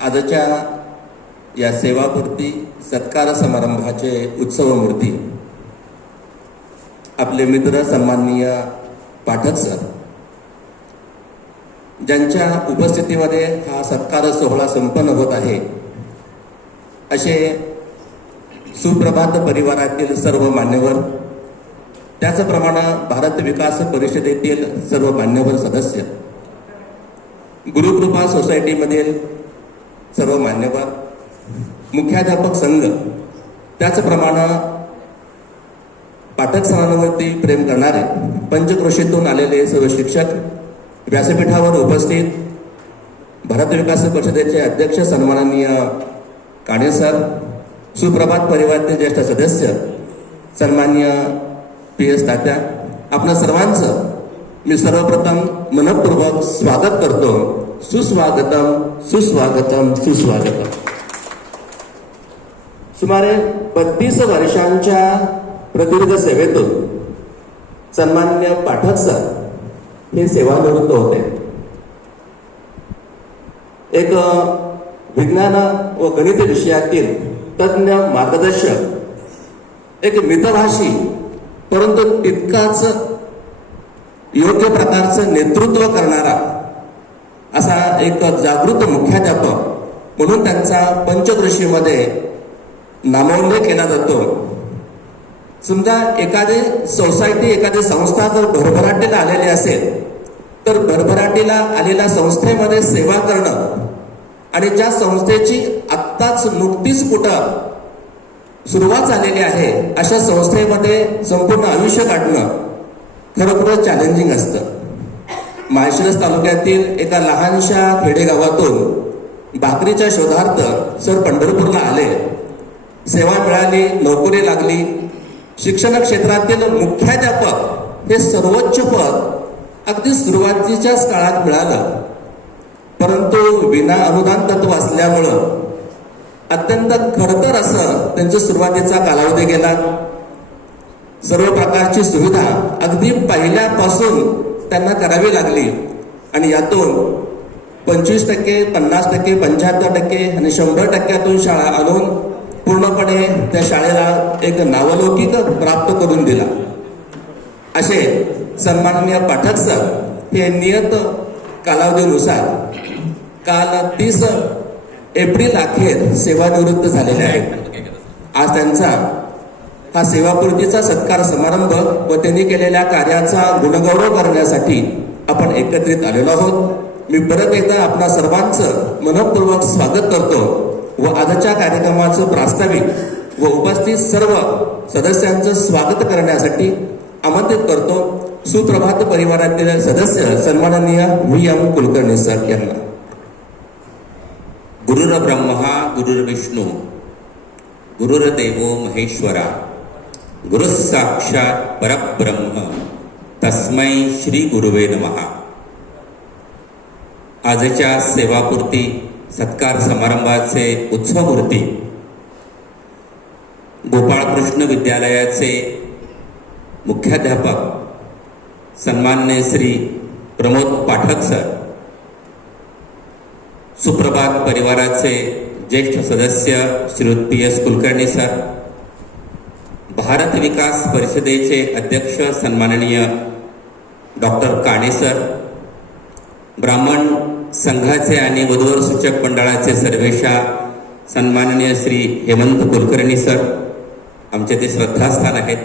आजच्या या सेवापूर्ती सत्कार समारंभाचे उत्सव मूर्ती आपले मित्र सन्माननीय पाठक सर, ज्यांच्या उपस्थितीमध्ये हा सत्कार सोहळा संपन्न होत आहे, असे सुप्रभात परिवारातील सर्व मान्यवर, त्याचप्रमाणे भारत विकास परिषदेतील सर्व मान्यवर सदस्य, गुरुकृपा सोसायटीमधील सर्व मान्यवर, मुख्याध्यापक संघ, त्याचप्रमाणे पाठक सरांवरती प्रेम करणारे पंचक्रोशीतून आलेले सर्व शिक्षक, व्यासपीठावर उपस्थित भारत विकास परिषदेचे अध्यक्ष सन्माननीय काणे सर, सुप्रभात परिवाराचे ज्येष्ठ सदस्य सन्माननीय PS तात्या, आपल्या सर्वांचं मी सर्वप्रथम मनपूर्वक स्वागत करतो. सुस्वागतम सुस्वागतम सुस्वागतम. सुमारे 32 वर्षांच्या प्रदीर्घ सेवेतून सन्माननीय पाठक सर हे सेवानिवृत्त होते. एक विज्ञान व गणित विषयातील तज्ञ मार्गदर्शक, एक मितभाषी परंतु तितकाच योग्य प्रकारचं नेतृत्व करणारा असा एक जागृत मुख्याध्यापक म्हणून त्यांचा पंचक्रोशीमध्ये नामोल्लेख केला जातो. समजा एखादी सोसायटी, एखादी संस्था जर भरभराटीला आलेली असेल तर भरभराटीला आलेल्या संस्थेमध्ये सेवा करणं आणि ज्या संस्थेची आत्ताच नुकतीच कुठं सुरुवात झालेली आहे अशा संस्थेमध्ये संपूर्ण आयुष्य काढणं खरोखर चॅलेंजिंग असतं. माळशिरस तालुक्यातील एका लहानशा खेडेगावातून भाकरीच्या शोधार्थ सर पंढरपूरला आले. सेवा मिळाली, नोकरी लागली. शिक्षण क्षेत्रातील मुख्याध्यापक हे सर्वोच्च पद अगदी सुरुवातीच्याच काळात मिळालं, परंतु विना अनुदान तत्व असल्यामुळं अत्यंत खडतर असं त्यांचा सुरुवातीचा कालावधी गेला. सर्व प्रकारची सुविधा अगदी पहिल्यापासून त्यांना करावी लागली आणि यातून 25%, 50%, 75% आणि 100%तून शाळा आणून पूर्णपणे त्या शाळेला एक नावलौकिक प्राप्त करून दिला. असे सन्माननीय पाठक सर हे नियत कालावधीनुसार काल 30 एप्रिल अखेर सेवानिवृत्त झालेले आहेत. आज त्यांचा हा सेवापूर्तीचा सत्कार समारंभ व त्यांनी केलेल्या कार्याचा गुणगौरव करण्यासाठी आपण एकत्रित आलेलो आहोत. मी परत एकदा आपणा सर्वांचं मनपूर्वक स्वागत करतो व आजच्या कार्यक्रमाचं प्रास्ताविक व उपस्थित सर्व सदस्यांचं स्वागत करण्यासाठी आमंत्रित करतो सुप्रभात परिवारातील सदस्य सन्माननीय VM कुलकर्णी सर यांना. गुरुर ब्रह्मा गुरुर्विष्णू गुरुर्देवो महेश्वरा गुरुः साक्षात परब्रह्म तस्मै श्री गुरुवे नमः. आजच्या सेवापूर्ती सत्कार समारंभाचे उत्सवमूर्ती गोपाळकृष्ण विद्यालयाचे मुख्याध्यापक सन्माननीय श्री प्रमोद पाठक सर, सुप्रभात परिवाराचे ज्येष्ठ सदस्य श्रीयुत PS कुलकर्णी सर, भारत विकास परिषदेचे अध्यक्ष सन्माननीय डॉक्टर काणे सर, ब्राह्मण संघाचे आणि वधूवर सूचक मंडळाचे सर्वेशा सन्माननीय श्री हेमंत कुलकर्णी सर, आमचे ते श्रद्धास्थान आहेत,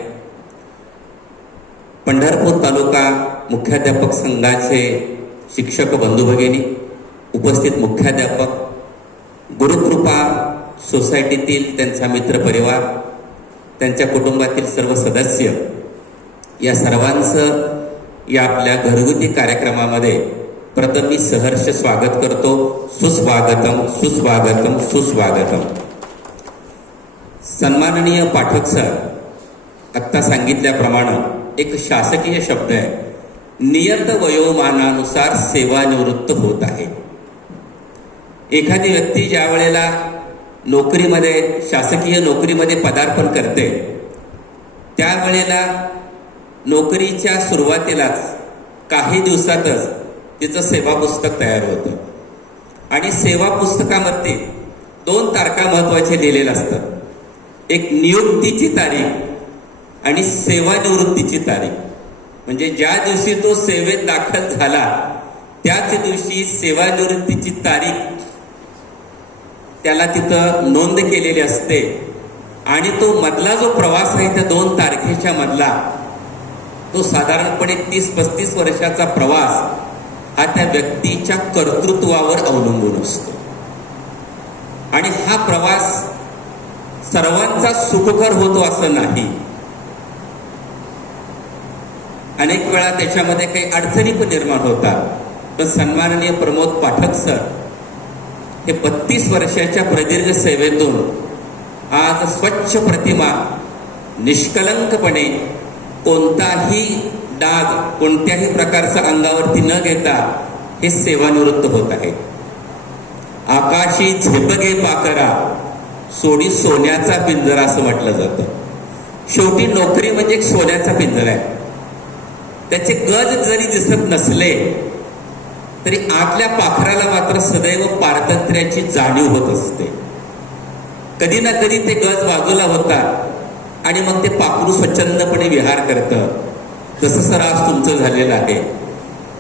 पंढरपूर तालुका मुख्याध्यापक संघाचे शिक्षक बंधू भगिनी, उपस्थित मुख्याध्यापक, गुरुकृपा सोसायटीतील त्यांचा मित्रपरिवार, त्यांच्या कुटुंबातील सर्व सदस्य, या सर्वांचं या आपल्या घरगुती कार्यक्रमामध्ये प्रथम मी सहर्ष स्वागत करतो. सुस्वागतम सुस्वागतम सुस्वागतम. सन्माननीय पाठक सर, आत्ता सांगितल्याप्रमाणे एक शासकीय शब्द आहे, नियत वयोमानानुसार सेवानिवृत्त होत आहे. एखादी व्यक्ती ज्या वेळेला नोकरीमध्ये, शासकीय नोकरीमध्ये पदार्पण करते त्यावेळेला नोकरीच्या सुरुवातीलाच काही दिवसातच तिचं सेवा पुस्तक तयार होतं. आणि सेवा पुस्तकामध्ये 2 तारखा महत्वाच्या लिहिलेल्या असतात. एक नियुक्तीची तारीख आणि सेवानिवृत्तीची तारीख. म्हणजे ज्या दिवशी तो सेवेत दाखल झाला त्याच दिवशी सेवानिवृत्तीची तारीख त्याला तिथं नोंद केलेली असते. आणि तो मधला जो प्रवास आहे त्या 2 तारखेच्या मधला तो साधारणपणे 30-35 वर्षाचा प्रवास हा त्या व्यक्तीच्या कर्तृत्वावर अवलंबून असतो. आणि हा प्रवास सर्वांचा सुखकर होतो असं नाही. अनेक वेळा त्याच्यामध्ये काही अडचणी पण निर्माण होतात. पण सन्माननीय प्रमोद पाठक सर हे 32 वर्षाच्या प्रदीर्घ सेवेतून आज स्वच्छ प्रतिमा, निष्कलंकपणे कोणताही डाग कोणत्याही प्रकारचा अंगावरती न घेता हे सेवानिवृत्त होत आहे. आकाशी झेपगे पाकरा, सोडी सोन्याचा पिंजरा असं म्हटलं जातं. शेवटी नोकरी म्हणजे एक सोन्याचा पिंजरा आहे. त्याचे गज जरी दिसत नसले तरी आतल्या पाखराला मात्र सदैव पारतंत्र्याची जाणीव होत असते. कधी ना कधी ते गज बाजूला होतात आणि मग ते पाखरू स्वच्छंदपणे विहार करतं. तसं सर आज तुमचं झालेलं आहे.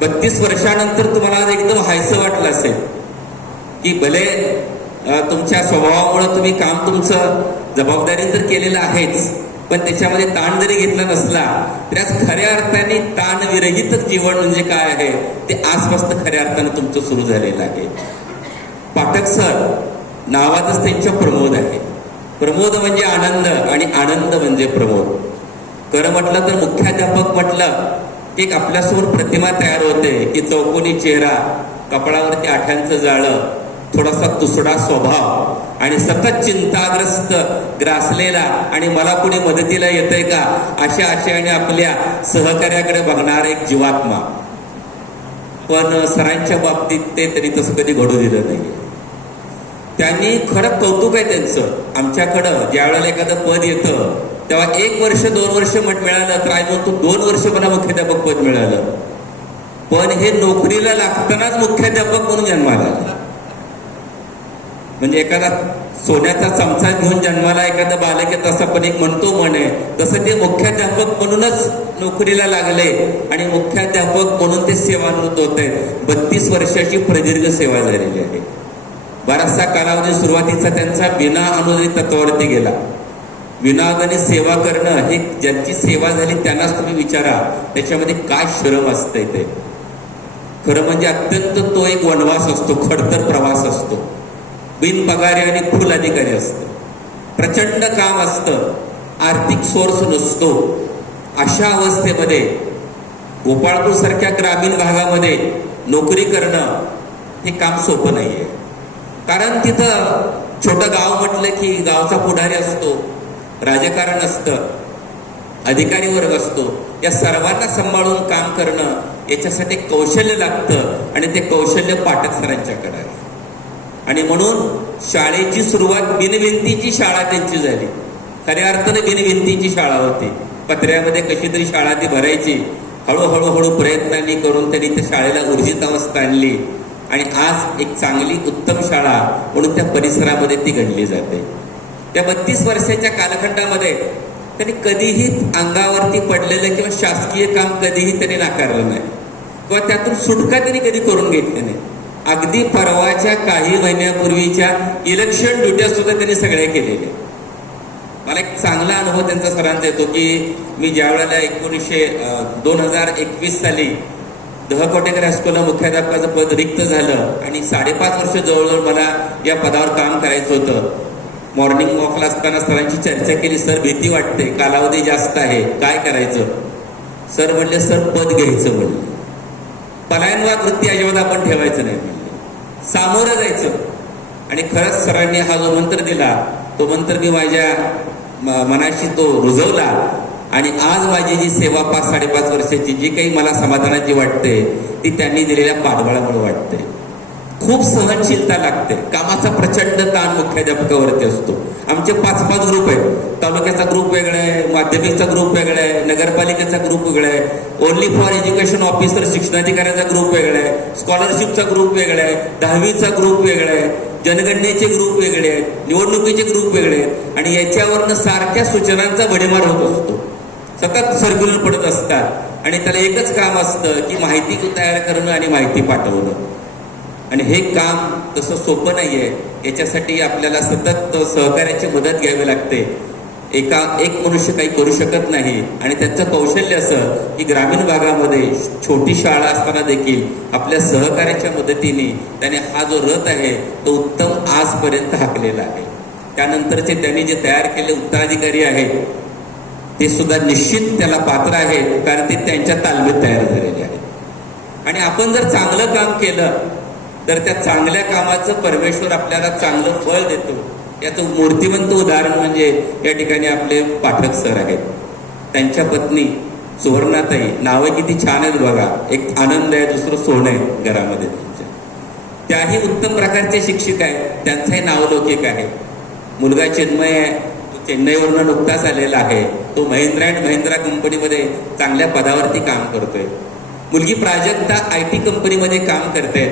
32 वर्षानंतर तुम्हाला आज एकदम हायसं वाटलं असेल की भले तुमच्या स्वभावामुळे तुम्ही काम तुमचं जबाबदारी तर केलेलं आहेच, पण त्याच्यामध्ये ताण जरी घेतला नसला तरी आज खऱ्या अर्थाने ताण विरहित जीवन म्हणजे काय आहे ते आजपासून खऱ्या अर्थाने तुमचं सुरू झालेलं आहे. पाठक सर नावातच त्यांच्या प्रमोद आहे. प्रमोद म्हणजे आनंद आणि आनंद म्हणजे प्रमोद. खरं म्हटलं तर मुख्याध्यापक म्हटलं की एक आपल्यासमोर प्रतिमा तयार होते की चौकोनी चेहरा, कपाळावरती आठ्यांचं जाळं, थोडासा तुसडा स्वभाव आणि सतत चिंताग्रस्त ग्रासलेला आणि मला कुणी मदतीला येतंय का अशा आशयाने आपल्या सहकार्याकडे बघणारा एक जीवात्मा. पण सरांच्या बाबतीत ते तरी तसं कधी घडू दिलं नाही. त्यांनी खरं कौतुक आहे त्यांचं. आमच्याकडं ज्या वेळेला एखादं पद येतं तेव्हा 1 वर्ष 2 वर्ष मिळालं तर आम्ही म्हणतो 2 वर्ष मला मुख्याध्यापक पद मिळालं. पण हे नोकरीला लागतानाच मुख्याध्यापक म्हणून जन्माला आलं. म्हणजे एखादा सोन्याचा चमचा घेऊन जन्माला एखादा बालक येत असं पण एक म्हणतो म्हणे, तसं ते मुख्याध्यापक म्हणूनच नोकरीला लागले आणि मुख्याध्यापक म्हणून ते सेवानिवृत्त होते. 32 वर्षाची प्रदीर्घ सेवा झालेली आहे. बराचसा कालावधी सुरुवातीचा त्यांचा विना अनुदानित तत्वावरती गेला. विनागणी सेवा करणं हे ज्यांची सेवा झाली त्यांनाच तुम्ही विचारा त्याच्यामध्ये काय श्रम असतंय ते. खरं म्हणजे अत्यंत तो एक वनवास असतो, खडतर प्रवास असतो. बिनपगारी आणि फुल अधिकारी असतं. प्रचंड काम असतं, आर्थिक सोर्स नसतो. अशा अवस्थेमध्ये गोपाळपूर सारख्या ग्रामीण भागामध्ये नोकरी करणं हे काम सोपं नाहीये. कारण तिथं छोटं गाव म्हटलं की गावचा पुढारी असतो, राजकारण असतं, अधिकारी वर्ग असतो. या सर्वांना सांभाळून काम करणं याच्यासाठी कौशल्य लागतं आणि ते कौशल्य पाठक सरांच्याकडे आहे. आणि म्हणून शाळेची सुरुवात बिनविंतीची शाळा त्यांची झाली. खऱ्या अर्थाने बिनविंतीची शाळा होती. पत्र्यामध्ये कशी तरी शाळा ती भरायची. हळूहळू प्रयत्नांनी करून त्यांनी त्या शाळेला ऊर्जित अवस्था आणली आणि आज एक चांगली उत्तम शाळा म्हणून त्या परिसरामध्ये ती घडली जाते. त्या 32 वर्षाच्या कालखंडामध्ये त्यांनी कधीही अंगावरती पडलेलं किंवा शासकीय काम कधीही त्यांनी नाकारलं नाही किंवा त्यातून सुटका त्यांनी कधी करून घेतली नाही. अगदी परवाच्या काही महिन्यापूर्वीच्या इलेक्शन ड्युट्या सुद्धा त्यांनी सगळ्या केलेल्या. मला एक चांगला अनुभव त्यांचा सरांचा येतो की मी ज्या वेळेला 2021 साली दहकोटेकर हायस्कूलला मुख्याध्यापकाचं पद रिक्त झालं आणि 5.5 वर्ष जवळजवळ मला या पदावर काम करायचं होतं. मॉर्निंग वॉकला असताना सरांची चर्चा केली. सर भीती वाटते, कालावधी जास्त आहे, काय करायचं? सर म्हणले सर पद घ्यायचं म्हणले. पलायनवाद वृत्ती अजिबात आपण ठेवायचं नाही म्हणले, सामोरं जायचं. आणि खरंच सरांनी हा जो मंत्र दिला तो मंत्र मी माझ्या मनाशी तो रुजवला आणि आज माझी जी सेवा 5-5.5 वर्षाची जी काही मला समाधानाची वाटते ती त्यांनी दिलेल्या पाठबळामुळे वाटते. खूप सहनशीलता लागते. कामाचा प्रचंड ताण मुख्याध्यापकावरती असतो. आमचे 5-5 ग्रुप आहेत. तालुक्याचा ग्रुप वेगळा आहे, माध्यमिकचा ग्रुप वेगळा आहे, नगरपालिकेचा ग्रुप वेगळा आहे, ओनली फॉर एज्युकेशन ऑफिसर शिक्षणाधिकाऱ्याचा ग्रुप वेगळा आहे, स्कॉलरशिपचा ग्रुप वेगळा आहे, 10वीचा ग्रुप वेगळा आहे, जनगणनेचे ग्रुप वेगळे आहेत, निवडणुकीचे ग्रुप वेगळे आहेत. आणि याच्यावरनं सारख्या सूचनांचा भडीमार होत असतो. सतत सर्क्युलर पडत असतात आणि त्याला एकच काम असतं की माहिती तयार करणं आणि माहिती पाठवणं. आणि हे काम तसं सोपं नाहीये. याच्यासाठी आपल्याला सतत सहकार्याची मदत घ्यावी लागते. एक मनुष्य काही करू शकत नाही. आणि त्याचं कौशल्य असं की ग्रामीण भागामध्ये छोटी शाळा असताना देखील आपल्या सहकार्याच्या मदतीने त्याने हा जो रथ आहे तो उत्तम आजपर्यंत हाकलेला आहे. त्यानंतरचे त्यांनी जे तयार केले उत्तराधिकारी आहेत ते सुद्धा निश्चित त्याला पात्र आहेत, कारण ते त्यांच्या तालमीत तयार झालेले आहेत. आणि आपण जर चांगलं काम केलं तर त्या चांगल्या कामाचं परमेश्वर आपल्याला चांगलं फळ देतो. याचं मूर्तिमंत उदाहरण म्हणजे या ठिकाणी आपले पाठक सर आहेत. त्यांच्या पत्नी सुवर्णाताई, नावं किती छान आहेत बघा. एक आनंद आहे, दुसरं सोनं आहे घरामध्ये त्यांच्या. त्याही उत्तम प्रकारचे शिक्षक आहेत. त्यांचंही नावलौकिक आहे. मुलगा चिन्मय आहे, तो चेन्नईवरून नुकताच आलेला आहे. तो महिंद्रा अँड महिंद्रा कंपनीमध्ये चांगल्या पदावरती काम करतोय. मुलगी प्राजक्ता IT कंपनीमध्ये काम करते.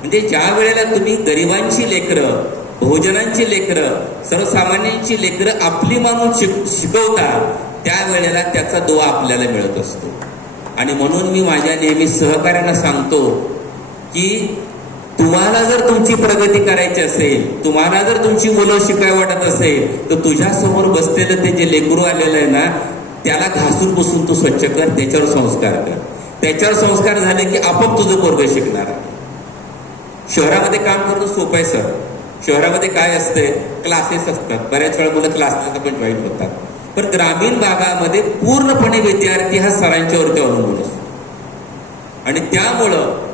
म्हणजे ज्या वेळेला तुम्ही गरिबांची लेकरं, बहुजनांची लेकरं, सर्वसामान्यांची लेकरं आपली मानून शिकवता त्यावेळेला त्याचा दुवा आपल्याला मिळत असतो. आणि म्हणून मी माझ्या नेहमी सहकार्यांना सांगतो की तुम्हाला जर तुमची प्रगती करायची असेल, तुम्हाला जर तुमची मुलं शिकाय वाटत असेल तर तुझ्या समोर बसलेलं ते जे लेकरू आलेलं आहे ना त्याला घासून पुसून तू स्वच्छ कर, त्याच्यावर संस्कार कर. त्याच्यावर संस्कार झाले की आपोआप तुझं पोरगं शिकणार आहे. शहरामध्ये काम करणं सोपं आहे सर. शहरामध्ये काय असते, क्लासेस असतात. बऱ्याच वेळा मुलं क्लासला पण जॉईन होतात. पण ग्रामीण भागामध्ये पूर्णपणे विद्यार्थी हा सरांच्यावरती अवलंबून असतो. आणि त्यामुळं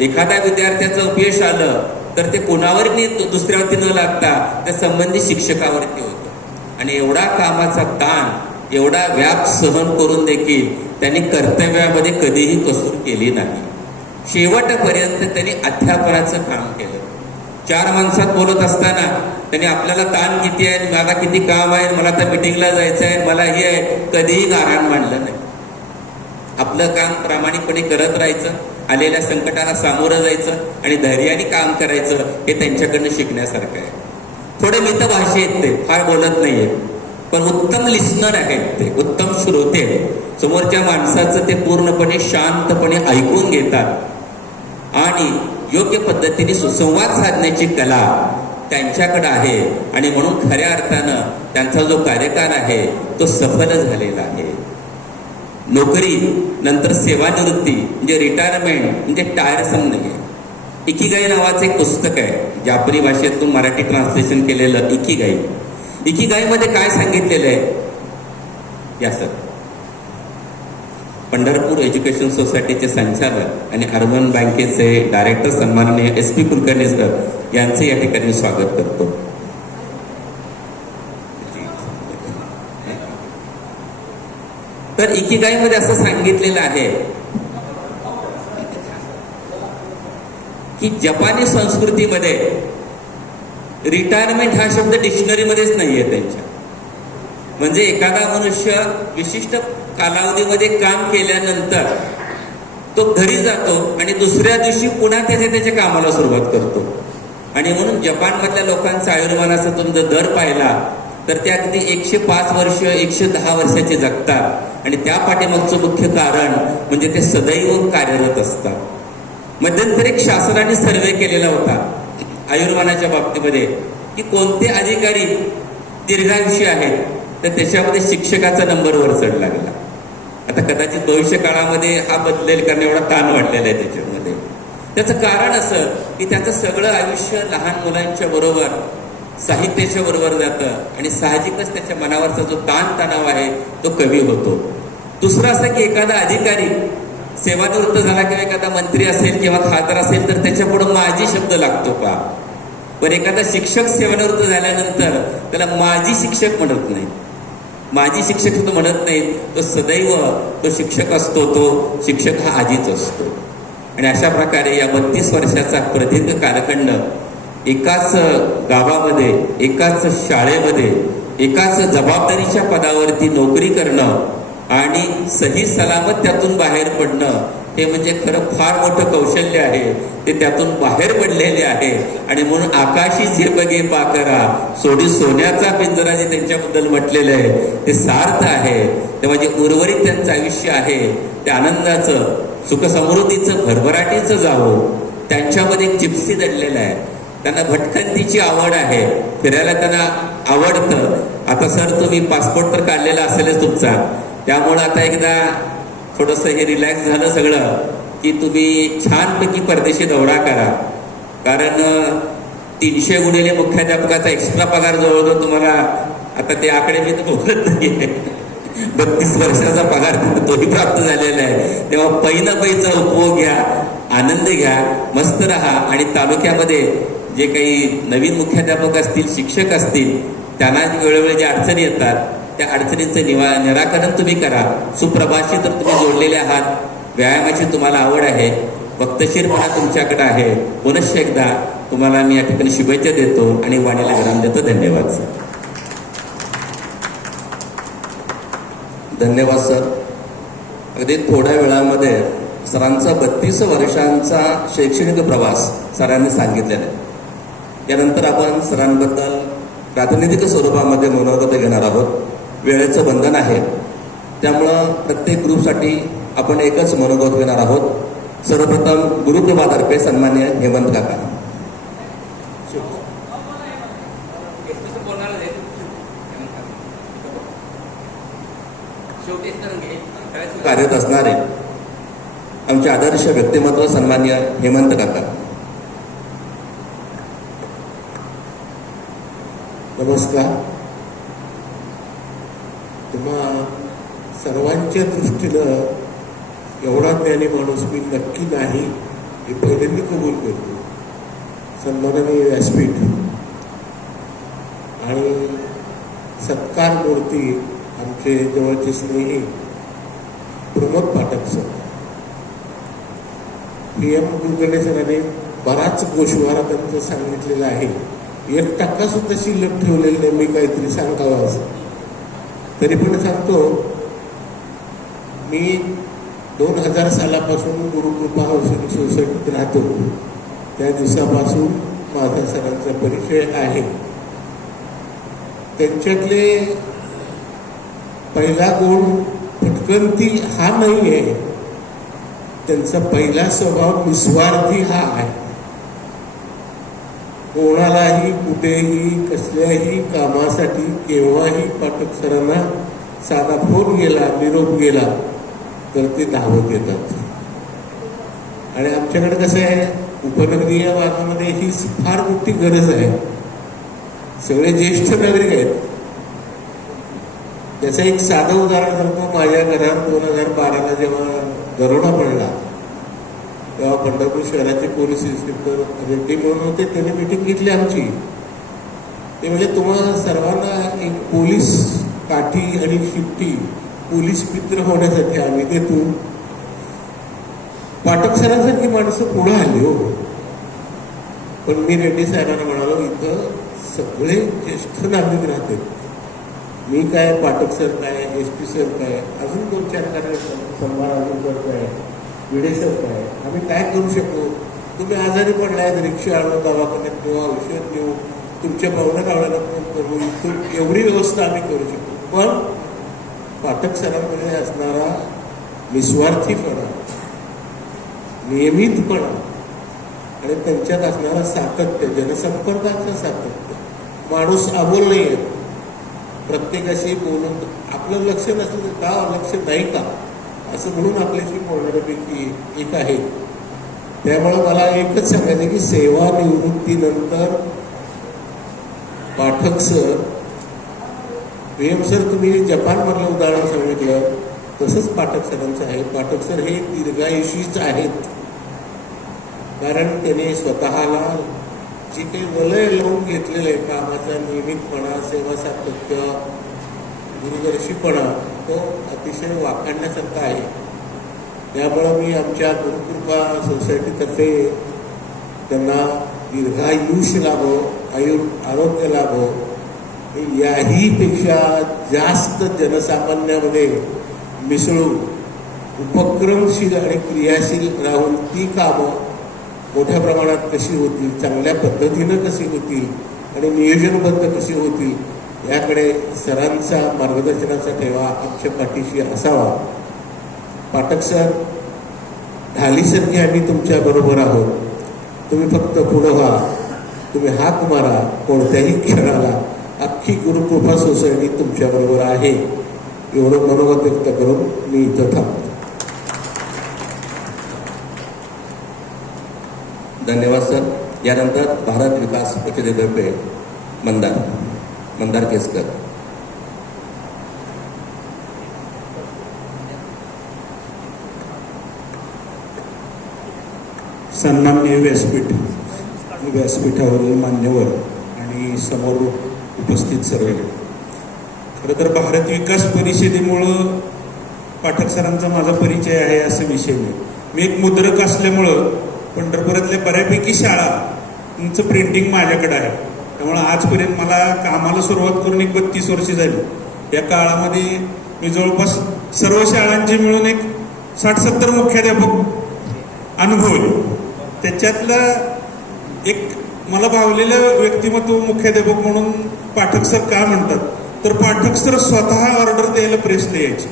एखाद्या विद्यार्थ्याचं अपयश आलं तर ते कोणावरती दुसऱ्यावरती न लागता त्या संबंधित शिक्षकावरती होतं. आणि एवढा कामाचा ताण, एवढा व्याप सहन करून देखील त्यांनी कर्तव्यामध्ये कधीही कसूर केली नाही. शेवटपर्यंत त्यांनी अध्यापनाचं काम केलं. 4 माणसात बोलत असताना त्यांनी आपल्याला ताण किती आहे, मला किती काम आहे, मला तर मिटिंगला जायचं आहे, मला हे आहे, कधीही गारहाण मांडलं नाही. आपलं काम प्रामाणिकपणे करत राहायचं, आलेल्या संकटाला सामोरं जायचं आणि धैर्याने काम करायचं. हे त्यांच्याकडनं शिकण्यासारखं आहे. थोडे मितभाषी आहेत, ते फार बोलत नाहीये, पण उत्तम लिस्नर आहेत, ते उत्तम श्रोते आहेत. समोरच्या माणसाचं ते पूर्णपणे शांतपणे ऐकून घेतात आणि योग्य पद्धतीने सुसंवाद साधण्याची कला त्यांच्याकडे आहे. आणि म्हणून खऱ्या अर्थानं त्यांचा जो कार्यकाळ आहे तो सफल झालेला आहे. नोकरी नंतर सेवानिवृत्ती म्हणजे रिटायरमेंट म्हणजे टायरसम नाही आहे. इकिगाई नावाचं एक पुस्तक आहे, जापनी भाषेतून मराठी ट्रान्सलेशन केलेलं इकिगाई. इकिगाईमध्ये काय सांगितलेलं आहे या सर. पंढरपूर एज्युकेशन सोसायटीचे संचालक आणि अर्बन बँकेचे डायरेक्टर सन्माननीय SP कुलकर्णी सर यांचे या ठिकाणी स्वागत करतो. तर इकिगाईमध्ये असं सांगितलेलं आहे की जपानी संस्कृतीमध्ये रिटायरमेंट हा शब्द डिक्शनरीमध्येच नाहीये त्यांच्या. म्हणजे एखादा मनुष्य विशिष्ट कालावधीमध्ये काम केल्यानंतर तो घरी जातो आणि दुसऱ्या दिवशी पुन्हा त्याच्या कामाला सुरुवात करतो. आणि म्हणून जपानमधल्या लोकांचा आयुर्मानाचा तुम्ही दर पाहिला तर ते अगदी 105 वर्ष 110 वर्षाचे जगतात. आणि त्या पाठीमागचं मुख्य कारण म्हणजे ते सदैव कार्यरत असतात. मध्यंतरी एक शासनाने सर्वे केलेला होता आयुर्मानाच्या बाबतीमध्ये की कोणते अधिकारी दीर्घायुषी आहेत, तर त्याच्यामध्ये शिक्षकाचा नंबर वर चढ लागला. आता कदाचित भविष्य काळामध्ये हा बदलेल, कारण एवढा ताण वाढलेला आहे त्याच्यामध्ये. त्याचं कारण असं की त्याचं सगळं आयुष्य लहान मुलांच्या बरोबर साहित्याच्या बरोबर जातं आणि साहजिकच त्याच्या मनावरचा जो ताणतणाव आहे तो कमी होतो. दुसरं असं की एखादा अधिकारी सेवानिवृत्त झाला किंवा एखादा मंत्री असेल किंवा खासदार असेल तर त्याच्या पुढे माजी शब्द लागतो का. पण एखादा शिक्षक सेवानिवृत्त झाल्यानंतर त्याला माजी शिक्षक म्हणत नाही. माजी शिक्षक म्हणत नाहीत, तो सदैव तो शिक्षक असतो, तो शिक्षक हा आजीच असतो. आणि अशा प्रकारे या 32 वर्षाचा प्रदीर्घ कालखंड एकाच गावामध्ये, एकाच शाळेमध्ये, एकाच जबाबदारीच्या पदावरती नोकरी करणं आणि सही सलामत त्यातून बाहेर पडणं, हे म्हणजे खरं फार मोठं कौशल्य आहे. ते त्यातून बाहेर पडलेले आहे. आणि म्हणून आकाशी जे बघे पाकरा सोडी सोन्याचा पिंजरा जे त्यांच्याबद्दल म्हटलेलं आहे ते सार्थ आहे. तेव्हा जे उर्वरित त्यांचं आयुष्य आहे ते आनंदाचं, सुखसमृद्धीचं, भरभराटीचं जावं. त्यांच्यामध्ये एक जिप्सी दडलेलं आहे. त्यांना भटकंतीची आवड आहे, फिरायला त्यांना आवडतं. आता सर तुम्ही पासपोर्ट तर काढलेला असेलच तुमचा, त्यामुळं आता एकदा थोडंसं हे रिलॅक्स झालं सगळं की तुम्ही छानपैकी परदेशी दौरा करा. कारण 300 गुणिले मुख्याध्यापकाचा एक्स्ट्रा पगार जवळजवळ तुम्हाला, आता ते आकडे मी तर बोलत नाहीये, 32 वर्षाचा पगार तोही प्राप्त झालेला आहे. तेव्हा पैचा उपभोग घ्या, आनंद घ्या, मस्त राहा. आणि तालुक्यामध्ये जे काही नवीन मुख्याध्यापक असतील, शिक्षक असतील, त्यांना वेळोवेळी ज्या अडचणी येतात त्या अडचणींचं निराकरण तुम्ही करा. सुप्रभाशी तर तुम्ही जोडलेले आहात, व्यायामाची तुम्हाला आवड आहे, वक्तशीरपणा तुमच्याकडे आहे. पुनश्च एकदा तुम्हाला मी या ठिकाणी शुभेच्छा देतो आणि वाणीला विराम देतो. धन्यवाद सर. धन्यवाद सर. अगदी थोड्या वेळामध्ये सरांचा 32 वर्षांचा शैक्षणिक प्रवास सरांनी सांगितलेला आहे. यानंतर आपण सरांबद्दल प्रातिनिधिक स्वरूपामध्ये मनोगत घेणार आहोत. वेळेचं बंधन आहे, त्यामुळं प्रत्येक ग्रुपसाठी आपण एकच मनोगत घेणार आहोत. सर्वप्रथम गुरुकृपातर्फे सन्मान्य हेमंत काका. कार्यरत असणारे आमचे आदर्श व्यक्तिमत्व सन्मान्य हेमंत काका. नमस्कार. तुम्हा सर्वांच्या दृष्टीनं एवढा ज्ञानी माणूस मी नक्की नाही हे पहिल्यांदा कबूल करतो. सन्माननीय व्यासपीठ आणि सत्कार मूर्ती आमचे जवळचे स्नेही प्रमोद पाठक सर. PM कुलकर्णी सरांनी बराच गोषवारा त्यांचं सांगितलेला आहे. 1% सुद्धा शिल्लक ठेवलेलं नाही मी काहीतरी सांगावं असं. तरी पण सांगतो, मी 2000 सालापासून गुरुकृपा हाऊसिंग सोसायटीत राहतो. त्या दिवसापासून माझा सरांचा परिचय आहे. त्यांच्यातले पहिला गुण फटकंती हा नाही आहे, त्यांचा पहिला स्वभाव निस्वार्थी हा आहे. कोणालाही कुठेही कसल्याही कामासाठी केव्हाही पाठक सरांना साधा फोन गेला, निरोप गेला तर ते धावत येतात. आणि आमच्याकडे कसं आहे, उपनगरीय भागामध्ये ही फार मोठी गरज आहे. सगळे ज्येष्ठ नागरिक आहेत. त्याचं एक साधं उदाहरण सांगतो. माझ्या घरात 2012ला जेव्हा दरोडा पडला तेव्हा पंढरपूर शहराचे पोलीस इन्स्पेक्टर रेड्डी म्हणून होते. त्यांनी मिटिंग घेतली आमची. ते म्हणजे तुम्हाला सर्वांना एक पोलीस काठी आणि शिट्टी, पोलीस मित्र होण्यासाठी आम्ही देतो. पाठक सरांसारखी माणसं पुढे आली हो. पण मी रेड्डी साहेबांना म्हणालो, इथं सगळे ज्येष्ठ नागरिक राहते. मी काय, पाठक सर काय, SP सर काय, अजून 2-4 कार्यकर्ते, संभाळ काय, विडे सर काय, आम्ही काय करू शकतो? तुम्ही आजारी पडलाय, रिक्षा आणून दवाखान्यात नेऊ, औषध नेऊ, तुमच्या पाहुण्या कावड्याला फोन करू, एवढी व्यवस्था आम्ही करू शकतो. पण पाठक सरांमध्ये असणारा निस्वार्थीपणा, नियमितपणा आणि त्यांच्यात असणारा सातत्य, जनसंपर्काचं सातत्य. माणूस अबोल नाही आहे. प्रत्येकाशी बोलून आपलं लक्ष नसलं तर का लक्ष नाही का असं म्हणून आपल्याशी बोलणाऱ्यापैकी एक आहे. त्यामुळे मला एकच सांगायचं की सेवानिवृत्तीनंतर पाठक सर, PM सर तुम्ही जपानमधलं उदाहरण सांगितलं तसंच पाठक सरांचं आहे. पाठक सर हे दीर्घायुषीच आहेत. कारण त्याने स्वतःला जे काही वलय लावून घेतलेलं आहे, कामाचा नियमितपणा, सेवा सातत्य, दूरदर्शीपणा, तो अतिशय वाखाणण्यासारखा आहे. त्यामुळं मी आमच्या गुरुकृपा सोसायटीतर्फे त्यांना दीर्घायुष्य लाभो, आरोग्य लाभो, याही पेक्षा जास्त जनसामान्यामध्ये मिसळून उपक्रमशील आणि क्रियाशील राहून ती कामं मोठ्या प्रमाणात कशी होतील, चांगल्या पद्धतीनं कशी होतील आणि नियोजनबद्ध कशी होतील याकडे सरांचा मार्गदर्शनाचा ठेवा आमच्या पाठीशी असावा. पाठक सर, ढालीसारखे आम्ही तुमच्या बरोबर आहोत. तुम्ही फक्त पुढं व्हा, तुम्ही हाक मारा. कोणत्याही क्षणाला अख्खी गुरुकृपा सोसायटी तुमच्याबरोबर आहे, एवढं मनोगत व्यक्त करून मी इथं थांबतो. धन्यवाद सर. यानंतर भारत विकास परिषदेतर्फे मंदार केसकर. सन्माननीय व्यासपीठावरील मान्यवर आणि समोर उपस्थित सर्व, खरं तर भारत विकास परिषदेमुळं पाठक सरांचा माझा परिचय आहे असं विषय नाही. मी एक मुद्रक असल्यामुळं पंढरपुरातल्या बऱ्यापैकी शाळांचं प्रिंटिंग माझ्याकडे आहे. त्यामुळं आजपर्यंत मला कामाला सुरुवात करून एक 32 वर्ष झाली. या काळामध्ये मी जवळपास सर्व शाळांचे मिळून एक 60-70 मुख्याध्यापक अनुभवले. त्याच्यातलं एक मला भावलेलं व्यक्तिमत्व मुख्याध्यापक म्हणून पाठक सर का म्हणतात, तर पाठक सर स्वतः ऑर्डर द्यायला प्रेसला यायचे.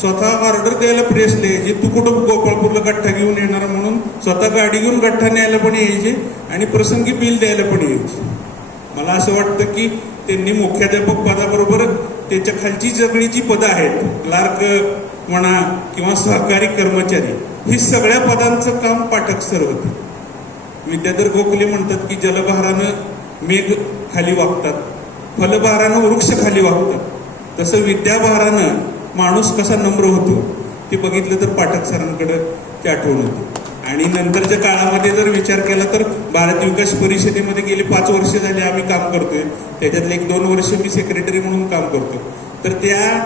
स्वतः ऑर्डर द्यायला प्रेसला यायचे. तू कुठं गोपाळपूरला गठ्ठा घेऊन येणार म्हणून स्वतः गाडी घेऊन गठ्ठा न्यायला पण यायचे आणि प्रसंगी बिल द्यायला पण यायचे. मला असं वाटतं की त्यांनी मुख्याध्यापक पदाबरोबर त्याच्या खालची सगळी जी पदं आहेत, क्लार्क म्हणा किंवा सहकारी कर्मचारी, ही सगळ्या पदांचं काम पाठक सर होते. विद्याधर गोखले म्हणतात की जलभारानं मेघ खाली वागतात, फलभारानं वृक्ष खाली वागतात. तसं विद्याभारानं माणूस कसा नम्र होतो ते बघितलं तर पाठक सरांकडे ती आठवण होती. आणि नंतरच्या काळामध्ये जर विचार केला तर भारत विकास परिषदेमध्ये गेले 5 वर्ष झाले आम्ही काम करतोय. त्याच्यातले 1-2 वर्ष मी सेक्रेटरी म्हणून काम करतो. तर त्या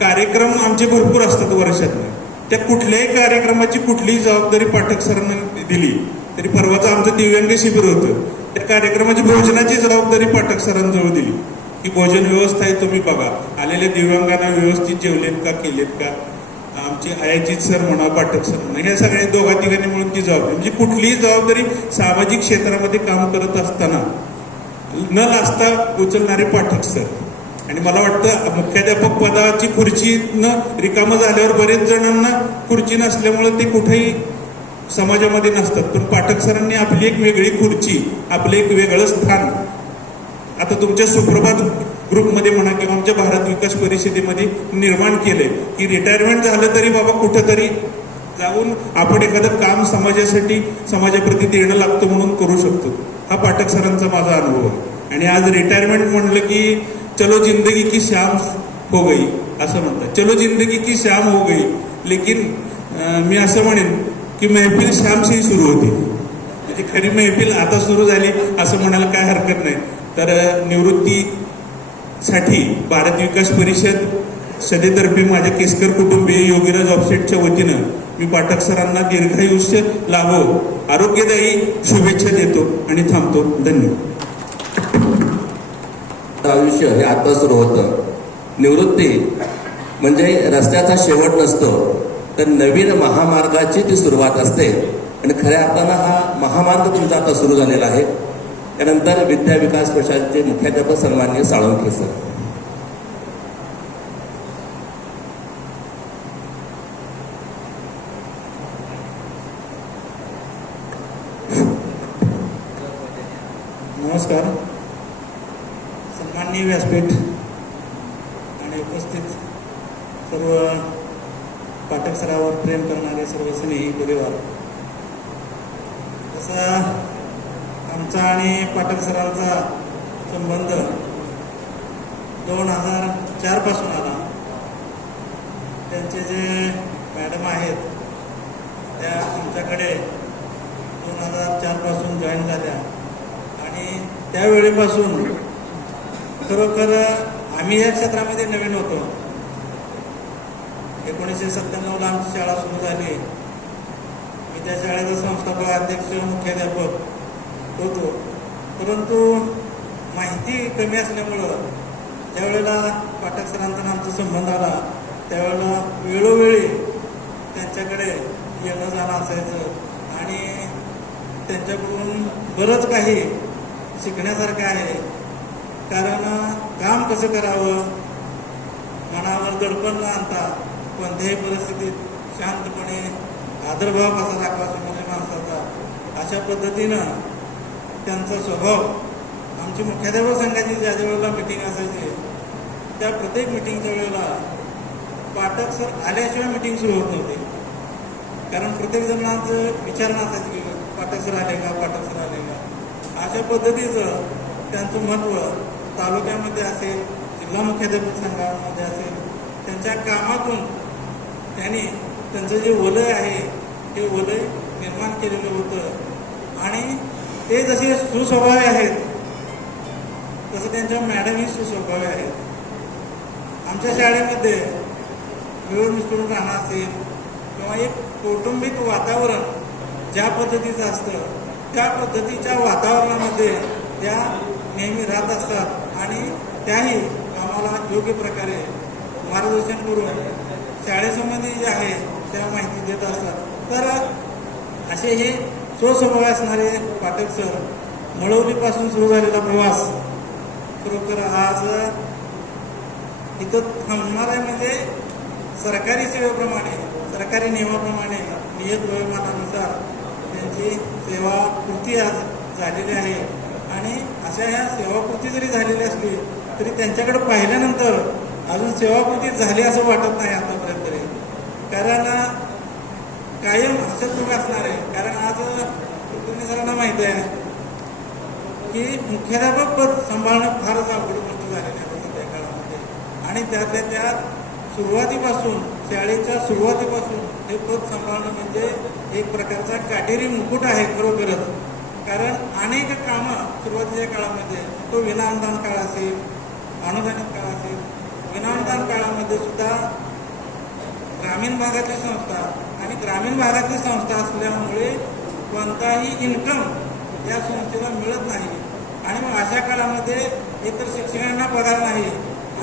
कार्यक्रम आमचे भरपूर असतात वर्षातले. त्या कुठल्याही कार्यक्रमाची कुठलीही जबाबदारी पाठक सरांना दिली तरी, परवाचं आमचं दिव्यांग शिबिर होतं, त्या कार्यक्रमाची भोजनाची जबाबदारी पाठक सरांजवळ दिली की भोजन व्यवस्था आहे तुम्ही बघा, आलेल्या दिव्यांगांना व्यवस्थित जेवलेत का, केलेत का. आमचे अयाचित सर म्हणा, पाठक सर म्हणा, ह्या सगळ्या दोघा-तिघांनी मिळून ती जबाबदारी, म्हणजे कुठलीही जबाबदारी सामाजिक क्षेत्रामध्ये काम करत असताना न लाजता उचलणारे पाठक सर. आणि मला वाटतं मुख्याध्यापक पदाची खुर्ची न रिकामं झाल्यावर बरेच जणांना खुर्ची नसल्यामुळे ते कुठेही समाजामध्ये नसतात. पण पाठक सरांनी आपली एक वेगळी खुर्ची, आपलं एक वेगळं स्थान आता तुमच्या सुप्रभात ग्रुपमध्ये म्हणा किंवा आमच्या भारत विकास परिषदेमध्ये निर्माण केलंय की रिटायरमेंट झालं तरी बाबा कुठंतरी जाऊन आपण एखादं काम समाजासाठी, समाजाप्रती देणं लागतं म्हणून करू शकतो. हा पाठक सरांचा माझा अनुभव आहे. आणि आज रिटायरमेंट म्हणलं की चलो जिंदगी की शाम हो गई असं म्हणतात. चलो जिंदगी की शाम हो गई, लेकिन मी असं म्हणेन की महफिल शाम से सुरू होती. म्हणजे खरी महफिल आता सुरू झाली असं म्हणायला काय हरकत नाही. तर निवृत्तीसाठी भारत विकास परिषद सदेतर्फे माझ्या केसकर कुटुंबीय योगीराज ऑफसेटच्या वतीनं मी पाठक सरांना दीर्घायुष्य लाभो, आरोग्यदायी शुभेच्छा देतो आणि थांबतो. धन्यवाद. आयुष्य हे आता सुरू होतं. निवृत्ती म्हणजे रस्त्याचा शेवट नसतो, तर नवीन महामार्गाची ती सुरुवात असते. आणि खऱ्या अर्थानं हा महामार्ग तुमचा आता सुरू झालेला आहे. त्यानंतर विद्या विकास परिषदेचे मुख्याध्यापक सन्माननीय साळुंखे सर. नमस्कार. सन्माननीय व्यासपीठ आणि उपस्थित सर्व पाठक सरावर प्रेम करणारे सर्व स्नेही परिवार. तसा आमचा आणि पाठक सरांचा संबंध 2004 पासून आला. त्यांचे जे मॅडम आहेत त्या आमच्याकडे 2004 पासून जॉईन झाल्या आणि त्यावेळेपासून खरोखर आम्ही या क्षेत्रामध्ये नवीन होतो. 1997ला आमची शाळा सुरू झाली. मी त्या शाळेचा संस्थापक अध्यक्ष मुख्याध्यापक होतो. परंतु माहिती कमी असल्यामुळं ज्यावेळेला पाठक सरांचा आमचा संबंध आला त्यावेळेला वेळोवेळी त्यांच्याकडे येणं जाणं असायचं आणि त्यांच्याकडून बरंच काही शिकण्यासारखं आहे. कारण काम कसं करावं, मनावर दडपण न आणता कोणत्याही परिस्थितीत शांतपणे आदरभाव कसा दाखवा समोरच्या माणसाचा, अशा पद्धतीनं त्यांचा स्वभाव. आमची मुख्याध्यापक संघाची ज्या वेळेला मिटिंग असायची त्या प्रत्येक मिटिंगच्या वेळेला पाठक सर आल्याशिवाय मिटिंग सुरू होत नव्हती. कारण प्रत्येक जणांचं विचारणं असायचं की पाठक सर आले का, पाठक सर आले का. अशा पद्धतीचं त्यांचं महत्त्व तालुक्यामध्ये असेल, जिल्हा मुख्याध्यापक संघामध्ये असेल, त्यांच्या कामातून त्यांनी त्यांचं जे वलय आहे ते वलय निर्माण केलेलं होतं. आणि ते जसे सुस्वभावी आहेत तसं त्यांच्या मॅडमही सुस्वभावी आहेत. आमच्या शाळेमध्ये मिळून मिसळून राहणं असेल किंवा एक कौटुंबिक वातावरण ज्या पद्धतीचं असतं त्या पद्धतीच्या वातावरणामध्ये त्या नेहमी राहत असतात आणि त्याही आम्हाला योग्य प्रकारे मार्गदर्शन करून शाळेसंबंधी जे आहे त्या माहिती देत असतात. तर असे हे स्वस्वभावी असणारे पाठक सर, मळवलीपासून सुरू झालेला प्रवास खरोखर आज इथं थांबणार आहे. म्हणजे सरकारी सेवेप्रमाणे, सरकारी नियमाप्रमाणे नियत वयोमानानुसार त्यांची सेवापूर्ती आज झालेली आहे. आणि अशा ह्या सेवापूर्ती जरी झालेली असली तरी त्यांच्याकडे पाहिल्यानंतर अजून सेवापूर्ती झाली असं वाटत नाही आतापर्यंत तरी. कारण कायम हसत तुम्ही असणार आहे. कारण आज कुलकर्णी सरांना माहिती आहे की मुख्याध्यापक पद सांभाळणं फारच अवघड गोष्ट झालेली आहे सध्या काळामध्ये. आणि त्यातल्या त्यात सुरुवातीपासून, शाळेच्या सुरुवातीपासून हे पद सांभाळणं म्हणजे एक प्रकारचा काटेरी मुकुट आहे खरोखरच. कारण अनेक कामं सुरुवातीच्या काळामध्ये, तो विनाअनुदान काळ असेल, अनुदानित काळ असेल, विनाअनुदान काळामध्ये सुद्धा ग्रामीण भागातली संस्था आणि ग्रामीण भागातली संस्था असल्यामुळे कोणताही इन्कम या संस्थेला मिळत नाही. आणि मग अशा काळामध्ये एकतर शिक्षकांना पगार नाही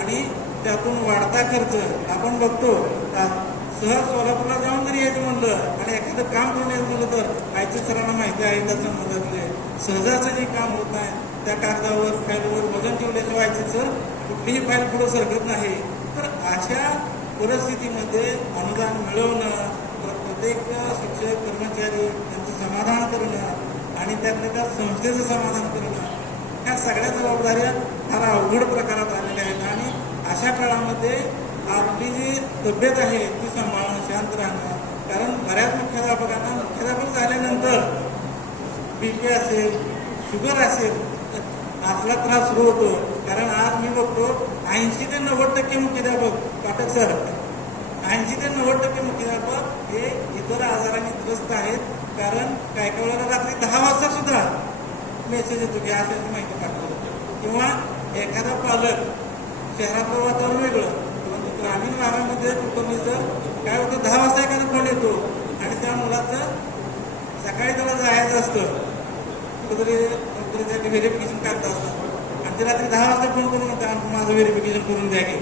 आणि त्यातून वाढता खर्च आपण बघतो. सहज सोलापूरला जाऊन जरी यायचं म्हणलं आणि एखादं काम करून यायचं म्हणलं तर आयच्या सरांना माहिती आहे त्या संबंधातले सहजाचं जे काम होत नाही त्या कागदावर फाईलवर वजन ठेवल्याशिवाय आयचे सर कुठलीही फाईल पुढं सरकत नाही. तर अशा परिस्थितीमध्ये अनुदान मिळवणं, प्रत्येक शिक्षक कर्मचारी यांचं समाधान करणं आणि त्यातल्या त्या संस्थेचं समाधान करणं, ह्या सगळ्या जबाबदाऱ्या फार अवघड प्रकारात आलेल्या आहेत. आणि अशा काळामध्ये आपली जी तब्येत आहे ती सांभाळणं, शांत राहणं. कारण बऱ्याच मुख्याध्यापकांना मुख्याध्यापक झाल्यानंतर BP असेल, शुगर असेल असला त्रास सुरू होतो. कारण आज मी बघतो 80 ते 90% मुख्याध्यापक पाठक सर, 80 ते 90% मुख्याध्यापक हे इतर आजाराने त्रस्त आहेत. कारण काही काही वेळेला रात्री 10 वाजता सुद्धा मेसेज येतो की अशाची माहिती पाठवतो. किंवा एखादा पालक, शहरातलं वातावरण वेगळं, परंतु ग्रामीण भागामध्ये कुटुंबाचं काय होतं, 10 वाजता एखादा फोन येतो आणि त्या मुलाचं सकाळी त्याला जायचं असतं कुठेतरी त्यासाठी व्हेरिफिकेशन करत असतात आणि ते रात्री 10 वाजता फोन करून म्हणतात माझं व्हेरिफिकेशन करून द्या की.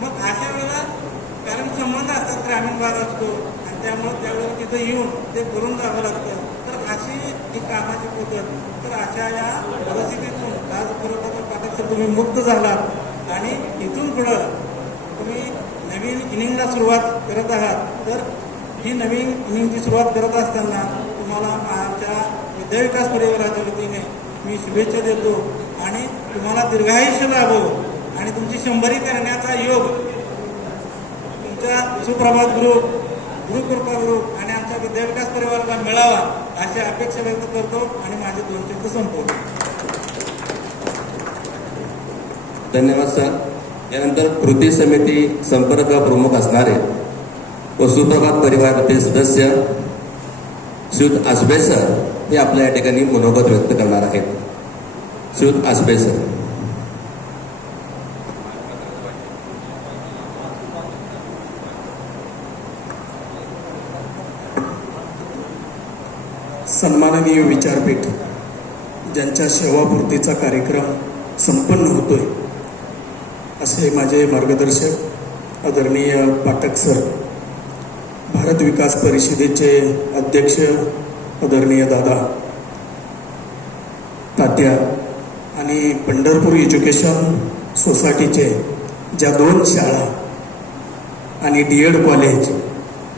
मग अशा वेळेला कारण संबंध असतात, ग्रामीण भाग असतो आणि त्यामुळे त्यावेळेला तिथं येऊन ते करून जावं लागतं. तर अशी ही कामाची पद्धत. तर अशा या परिस्थितीतून आज खरोखर पाठक सर तुम्ही मुक्त झालात आणि इथून पुढं तुम्ही नवीन इनिंगला सुरुवात करत आहात. तर ही नवीन इनिंगची सुरुवात करत असताना तुम्हाला आमच्या विद्याविकास परिवाराच्या वतीने मी शुभेच्छा देतो आणि तुम्हाला दीर्घायुष्य लाभो आणि तुमची 100री करण्याचा योग तुमच्या सुप्रभात ग्रुप, गुरुकृपा ग्रुप आणि आमच्या विद्याविकास परिवाराला मिळावा अशी अपेक्षा व्यक्त करतो आणि माझे 2 शब्द संपवतो. धन्यवाद सर. यानंतर कृती समिती संपर्क प्रमुख असणारे व सुप्रभात परिवारातील सदस्य श्रीयुत आसबे सर हे आपल्या या ठिकाणी मनोगत व्यक्त करणार आहेत. श्रीयुत आसबे सर. सन्माननीय विचारपीठ ज्यांच्या सेवापूर्तीचा कार्यक्रम संपन्न होतोय असे माझे मार्गदर्शक आदरणीय पाठक सर, भारत विकास परिषदेचे अध्यक्ष आदरणीय दादा तात्या आणि पंढरपूर एज्युकेशन सोसायटीचे ज्या 2 शाळा आणि DED कॉलेज,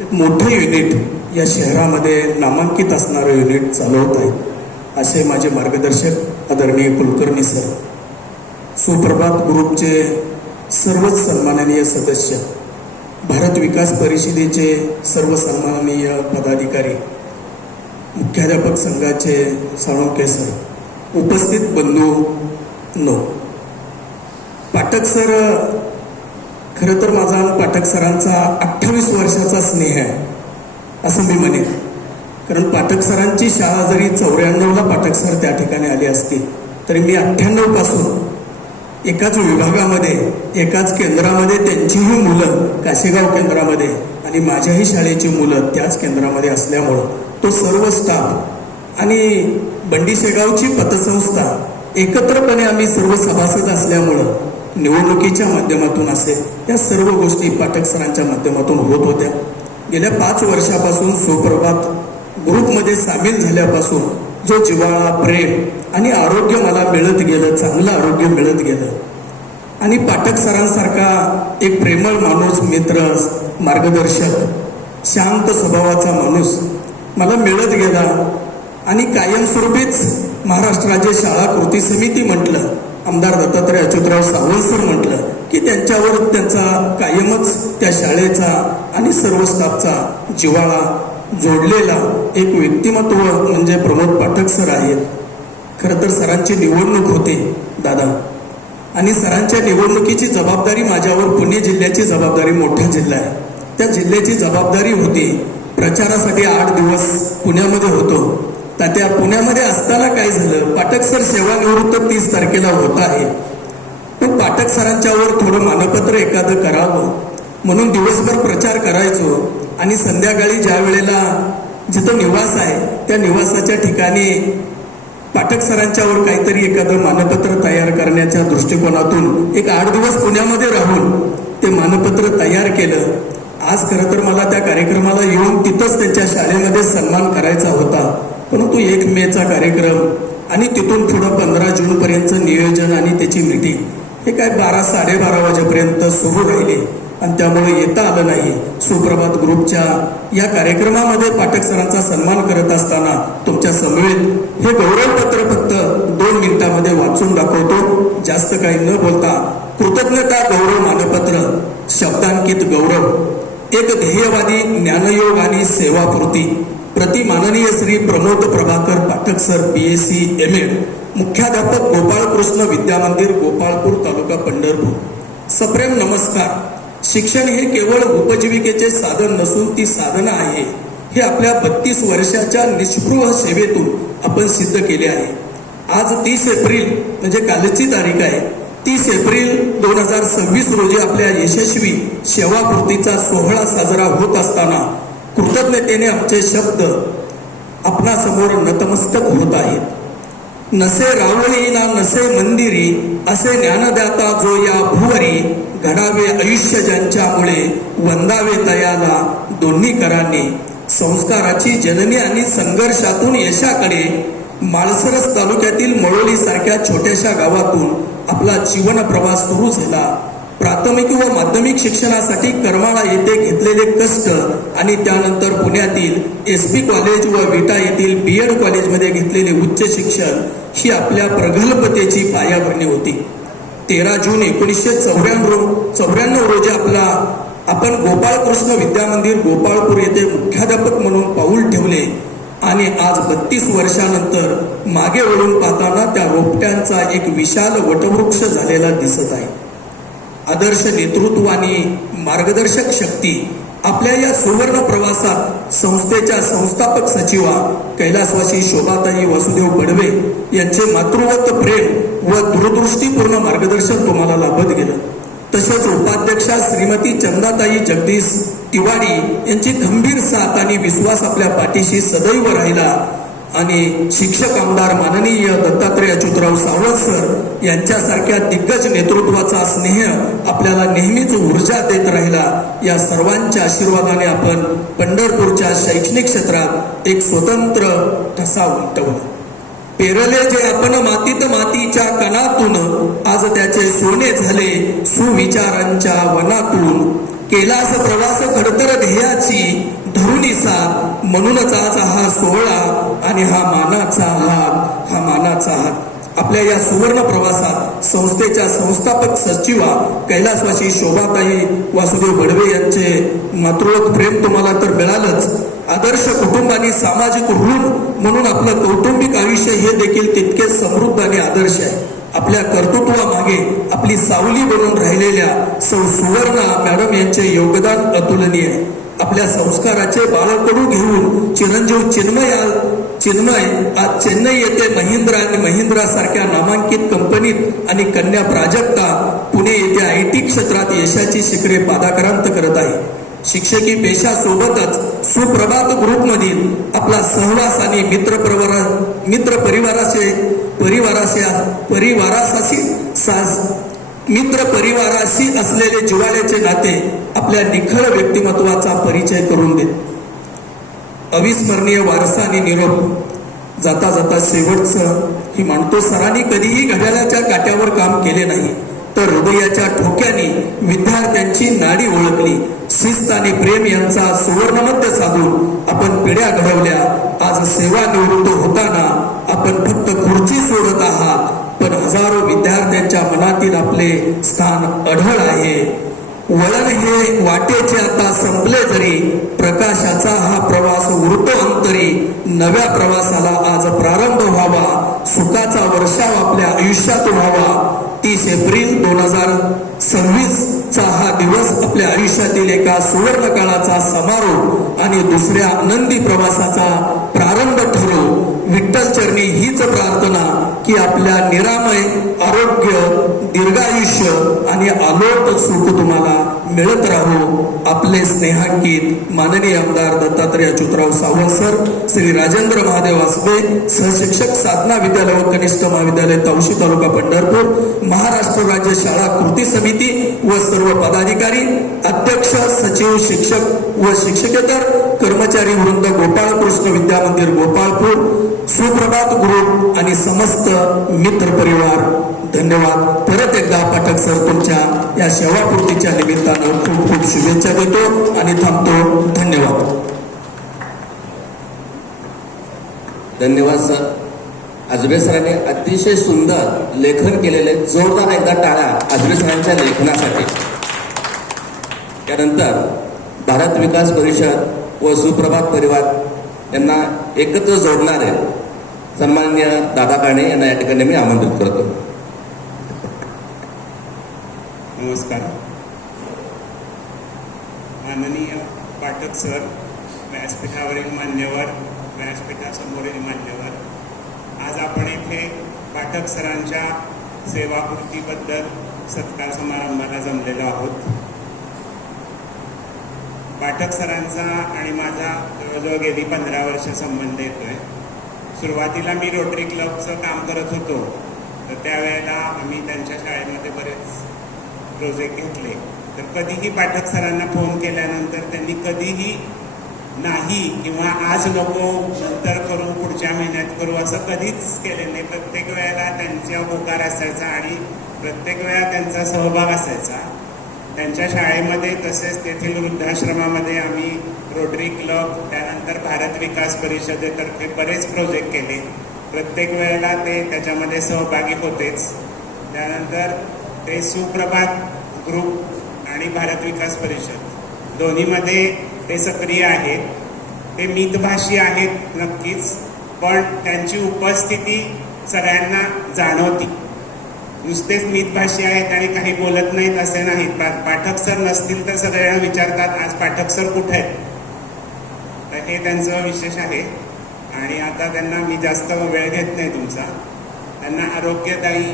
एक मोठं युनिट या शहरामध्ये नामांकित असणारं युनिट चालवत आहे असे माझे मार्गदर्शक आदरणीय कुलकर्णी सर, सुप्रभात ग्रुपचे सर्वच सन्माननीय सदस्य, भारत विकास परिषदेचे सर्व सन्माननीय पदाधिकारी, मुख्याध्यापक संघाचे साळुंखे सर, उपस्थित बंधू, पाठक सर, खरं तर माझा पाठक सरांचा 28 वर्षाचा स्नेह आहे असं मी म्हणेन. कारण पाठक सरांची शाळा जरी 94ला पाठक सर त्या ठिकाणी आली असती तरी मी 98 पासून एकाच विभागामध्ये, एकाच केंद्रामध्ये, त्यांचीही मुलं काशेगाव केंद्रामध्ये आणि माझ्याही शाळेची मुलं त्याच केंद्रामध्ये असल्यामुळं तो सर्व स्टाफ आणि बंडी शेगावची पतसंस्था एकत्रपणे आम्ही सर्व सभासद असल्यामुळं निवडणुकीच्या माध्यमातून असेल या सर्व गोष्टी पाठक सरांच्या माध्यमातून होत होत्या. गेल्या 5 वर्षापासून सुप्रभात ग्रुपमध्ये सामील झाल्यापासून जो जिव्हाळा, प्रेम आणि आरोग्य मला मिळत गेलं, चांगलं आरोग्य मिळत गेलं आणि पाठक सरांसारखा एक प्रेमळ माणूस, मित्र, मार्गदर्शक, शांत स्वभावाचा माणूस मला मिळत गेला आणि कायमस्वरूपीच महाराष्ट्र राज्य शाळा कृती समिती म्हटलं, आमदार दत्तात्रय अच्युतराव सावंत सर म्हटलं की त्यांच्यावर त्यांचा कायमच त्या शाळेचा आणि सर्व स्टाफचा जिव्हाळा जोडलेला एक व्यक्तिमत्व म्हणजे प्रमोद पाठक सर आहेत. खरं तर सरांची निवडणूक होते दादा आणि सरांच्या निवडणुकीची जबाबदारी माझ्यावर, पुणे जिल्ह्याची जबाबदारी, मोठा जिल्हा आहे, त्या जिल्ह्याची जबाबदारी होती. प्रचारासाठी 8 दिवस पुण्यामध्ये होतो. त्या पुण्यामध्ये असताना काय झालं, पाठक सर सेवानिवृत्त 30 तारखेला होत आहे, पण पाठक सरांच्यावर थोडं मानपत्र एखादं करावं म्हणून दिवसभर प्रचार करायचो आणि संध्याकाळी ज्या वेळेला जिथं निवास आहे त्या निवासाच्या ठिकाणी पाठक सरांच्यावर काहीतरी एखादं मानपत्र तयार करण्याच्या दृष्टिकोनातून एक 8 दिवस पुण्यामध्ये राहून ते मानपत्र तयार केलं. आज खरं तर मला त्या कार्यक्रमाला येऊन तिथंच त्यांच्या शाळेमध्ये सन्मान करायचा होता, परंतु 1 मेचा कार्यक्रम आणि तिथून पुढं 15 जूनपर्यंतचं नियोजन आणि त्याची मीटिंग हे काय 12-12:30 वाजेपर्यंत सुरू राहिले आणि त्यामुळे येता आलं नाही. सुप्रभात ग्रुपच्या या कार्यक्रमामध्ये पाठक सरांचा सन्मान करत असताना तुमच्या समवेत हे गौरवपत्र फक्त 2 मिनिटांमध्ये वाचून दाखवतो, जास्त काही न बोलता. कृतज्ञता गौरव मानपत्र, शब्दांकित गौरव, एक ध्येयवादी, ज्ञानयोग आणि सेवापूर्ती, प्रति माननीय Shri Pramod Prabhakar Pathak sir, BSc MAd, मुख्याध्यापक गोपाळकृष्ण विद्यामंदिर, गोपाळपूर तालुका, पंढरपूर. सप्रेम नमस्कार. शिक्षण हे केवळ उपजीविकेचे साधन नसून ती साधना आहे हे आपल्या 32 वर्षाच्या निष्पृह सेवेतून आपण सिद्ध केले आहे. आज 30 एप्रिल म्हणजे कालची तारीख आहे. 30 एप्रिल 2026 रोजी आपल्या यशस्वी सेवापूर्तीचा सोहळा साजरा होत असताना कृतज्ञतेने आमचे शब्द आपणासमोर नतमस्तक होत आहेत. नसे रावळी ना नसे मंदिरी, असे ज्ञानदाता जो या भुवरी, घडावे आयुष्य ज्यांच्यामुळे, वंदावे तयाला दोन्ही करांनी. संस्काराची जननी आणि संघर्षातून यशाकडे माळसरस तालुक्यातील मळोली सारख्या छोट्याशा गावातून आपला जीवन प्रवास सुरू झाला. प्राथमिक व माध्यमिक शिक्षणासाठी करमाळा येथे घेतलेले कष्ट आणि त्यानंतर पुण्यातील SP कॉलेज व विटा येथील BEd कॉलेजमध्ये घेतलेले उच्च शिक्षण ही आपल्या प्रगल्भतेची पायाभरणी होती. 13 जून 1994 रोजी आपण गोपाळकृष्ण विद्यामंदिर गोपाळपूर येथे मुख्याध्यापक म्हणून पाऊल ठेवले आणि आज 32 वर्षानंतर मागे वळून पाहताना त्या रोपट्यांचा एक विशाल वटवृक्ष झालेला दिसत आहे. आदर्श नेतृत्व आणि मार्गदर्शक शक्ती आपल्या या सुवर्ण प्रवासात संस्थेच्या संस्थापक सचिवा कैलासवासी शोभाताई वासुदेव बडवे यांचे मातृवत प्रेम व दूरदृष्टीपूर्ण मार्गदर्शन तुम्हाला लाभत गेलं. तसेच उपाध्यक्षा श्रीमती चंदाताई जगदीश तिवाडी यांची खंबीर साथ आणि विश्वास आपल्या पाठीशी सदैव राहिला. आणि शिक्षक आमदार माननीय दत्तात्रय अच्युतराव सावंत सर यांच्यासारख्या दिग्गज नेतृत्वाचा स्नेह आपल्याला नेहमीच ऊर्जा देत राहिला. या सर्वांच्या आशीर्वादाने आपण पंढरपूरच्या शैक्षणिक क्षेत्रात एक स्वतंत्र ठसा उमटवला. पेरले जे आपण मातीत मातीच्या कणातून, आज त्याचे सोने झाले सुविचारांच्या वनातून. केलास प्रवास खडतर ध्येयाची धरुणी साथ, म्हणूनच आज हा सोहळा आणि हा मानाचा हात. आपल्या या सुवर्ण प्रवासात संस्थेच्या संस्थापक सचिवा कैलासवासी शोभाताई वासुदेव बडवे यांचे मातृवत प्रेम तुम्हाला तर मिळालंच. आदर्श कुटुंब आणि सामाजिक ऋण म्हणून आपलं कौटुंबिक आयुष्य हे देखील तितकेच समृद्ध आणि आदर्श आहे. आपल्या कर्तृत्वामागे आपली सावली बनून राहिलेल्या सौ सुवर्णा मॅडम यांचे योगदान अतुलनीय आहे. आपल्या संस्काराचे बाळकडू घेऊन चिरंजीव चिन्मय आज चेन्नई येथे महिंद्रा आणि महिंद्रा सारख्या नामांकित कंपनीत आणि कन्या प्राजक्ता पुणे येथे IT क्षेत्रात यशाची शिखरे पादाक्रांत करत आहे. शिक्षकी पेशासोबतच सुप्रभात ग्रुपमधील आपला सहवास आणि मित्र परिवाराशी असलेले जिव्हाळ्याचे नाते आपल्या निखळ व्यक्तिमत्वाचा परिचय करून देत. अविस्मरणीय वारसा आणि निरोप. जाता जाता शेवटचं ही मानतो, सरांनी कधीही घड्याळाच्या काट्यावर काम केले नाही, तर हृदयाच्या ठोक्याने विद्यार्थ्यांची नाडी ओळखली. शिस्त आणि प्रेम यांचा सुवर्णमध्य साधून आपण पिढ्या घडवल्या. आज सेवानिवृत्त होताना आपण फक्त खुर्ची सोडत आहात, पण हजारो विद्यार्थ्यांच्या मनातील आपले स्थान अढळ आहे. वळण हे वाटेचे आता संपले जरी, प्रकाशाचा हा प्रवास उरतो अंतरी. नव्या प्रवासाला आज प्रारंभ व्हावा, सुखाचा वर्षाव आपल्या आयुष्यात व्हावा. 30 एप्रिल 2026 चा हा दिवस आपल्या आयुष्यातील एका सुवर्ण काळाचा समारोप आणि दुसऱ्या आनंदी प्रवासाचा प्रारंभ ठरो. विठ्ठल चरणी हीच प्रार्थना की आपल्या निरामय आरोग्य, दीर्घायुष्य आणि अलोट सुख तुम्हाला मिळत राहो. आपले स्नेहांकित माननीय आमदार दत्तात्रय अच्युतराव सावंत सर, श्री राजेंद्र महादेव वासबे, सहशिक्षक साधना विद्यालय व कनिष्ठ महाविद्यालय तावशी तालुका पंढरपूर, महाराष्ट्र राज्य शाळा कृती समिती व सर्व पदाधिकारी, अध्यक्ष, सचिव, शिक्षक व शिक्षकेतर कर्मचारी वृंद, गोपाळकृष्ण विद्या मंदिर गोपाळपूर, सुप्रभात ग्रुप आणि समस्त मित्र परिवार, धन्यवाद. परत एकदा पाठक सर तुमच्या या सेवापूर्तीच्या निमित्तानं खूप खूप शुभेच्छा देतो आणि थांबतो. धन्यवाद. धन्यवाद सर. आजबे सरांनी अतिशय सुंदर लेखन केलेले, जोरदार एकदा टाळ्या आजबे सरांच्या लेखनासाठी. त्यानंतर भारत विकास परिषद व सुप्रभात परिवार यांना एकत्र जोडणारे सन्माननीय दादा काणे यांना या ठिकाणी मी आमंत्रित करतो. नमस्कार. माननीय पाठक सर, व्यासपीठावरील मान्यवर, व्यासपीठासमोरील मान्यवर, आज आपण येथे पाठक सरांच्या सेवाकृतीबद्दल सत्कार समारंभाला जमलेलो आहोत. पाठक सरांचा आणि माझा जवळजवळ गेली 15 वर्ष संबंध येतोय. सुरुवातीला मी रोटरी क्लबचं काम करत होतो, तर त्यावेळेला आम्ही त्यांच्या शाळेमध्ये बरेच प्रोजेक्ट घेतले. तर कधीही पाठक सरांना फोन केल्यानंतर त्यांनी कधीही नाही किंवा आज नको, नंतर करू, पुढच्या महिन्यात करू असं कधीच केले नाही. प्रत्येक वेळेला त्यांचा होकार असायचा आणि प्रत्येक वेळा त्यांचा सहभाग असायचा. त्यांच्या शाळेमध्ये तसेच तेथील वृद्धाश्रमामध्ये आम्ही रोटरी क्लब, त्यानंतर भारत विकास परिषदेतर्फे बरेच प्रोजेक्ट केले. प्रत्येक वेळेला ते त्याच्यामध्ये सहभागी होतेच. त्यानंतर ते सुप्रभात ग्रुप आणि भारत विकास परिषद दोन्हीमध्ये ते सक्रिय आहेत. ते मितभाषी आहेत नक्कीच, पण त्यांची उपस्थिती सगळ्यांना जाणवती. नुसतेच मितभाषी आहेत आणि काही बोलत नाहीत असे नाहीत. पाठक सर नसतील तर सगळ्यांना विचारतात आज पाठक सर कुठे आहेत. तर हे त्यांचं विशेष आहे. आणि आता त्यांना मी जास्त वेळ घेत नाही तुमचा. त्यांना आरोग्यदायी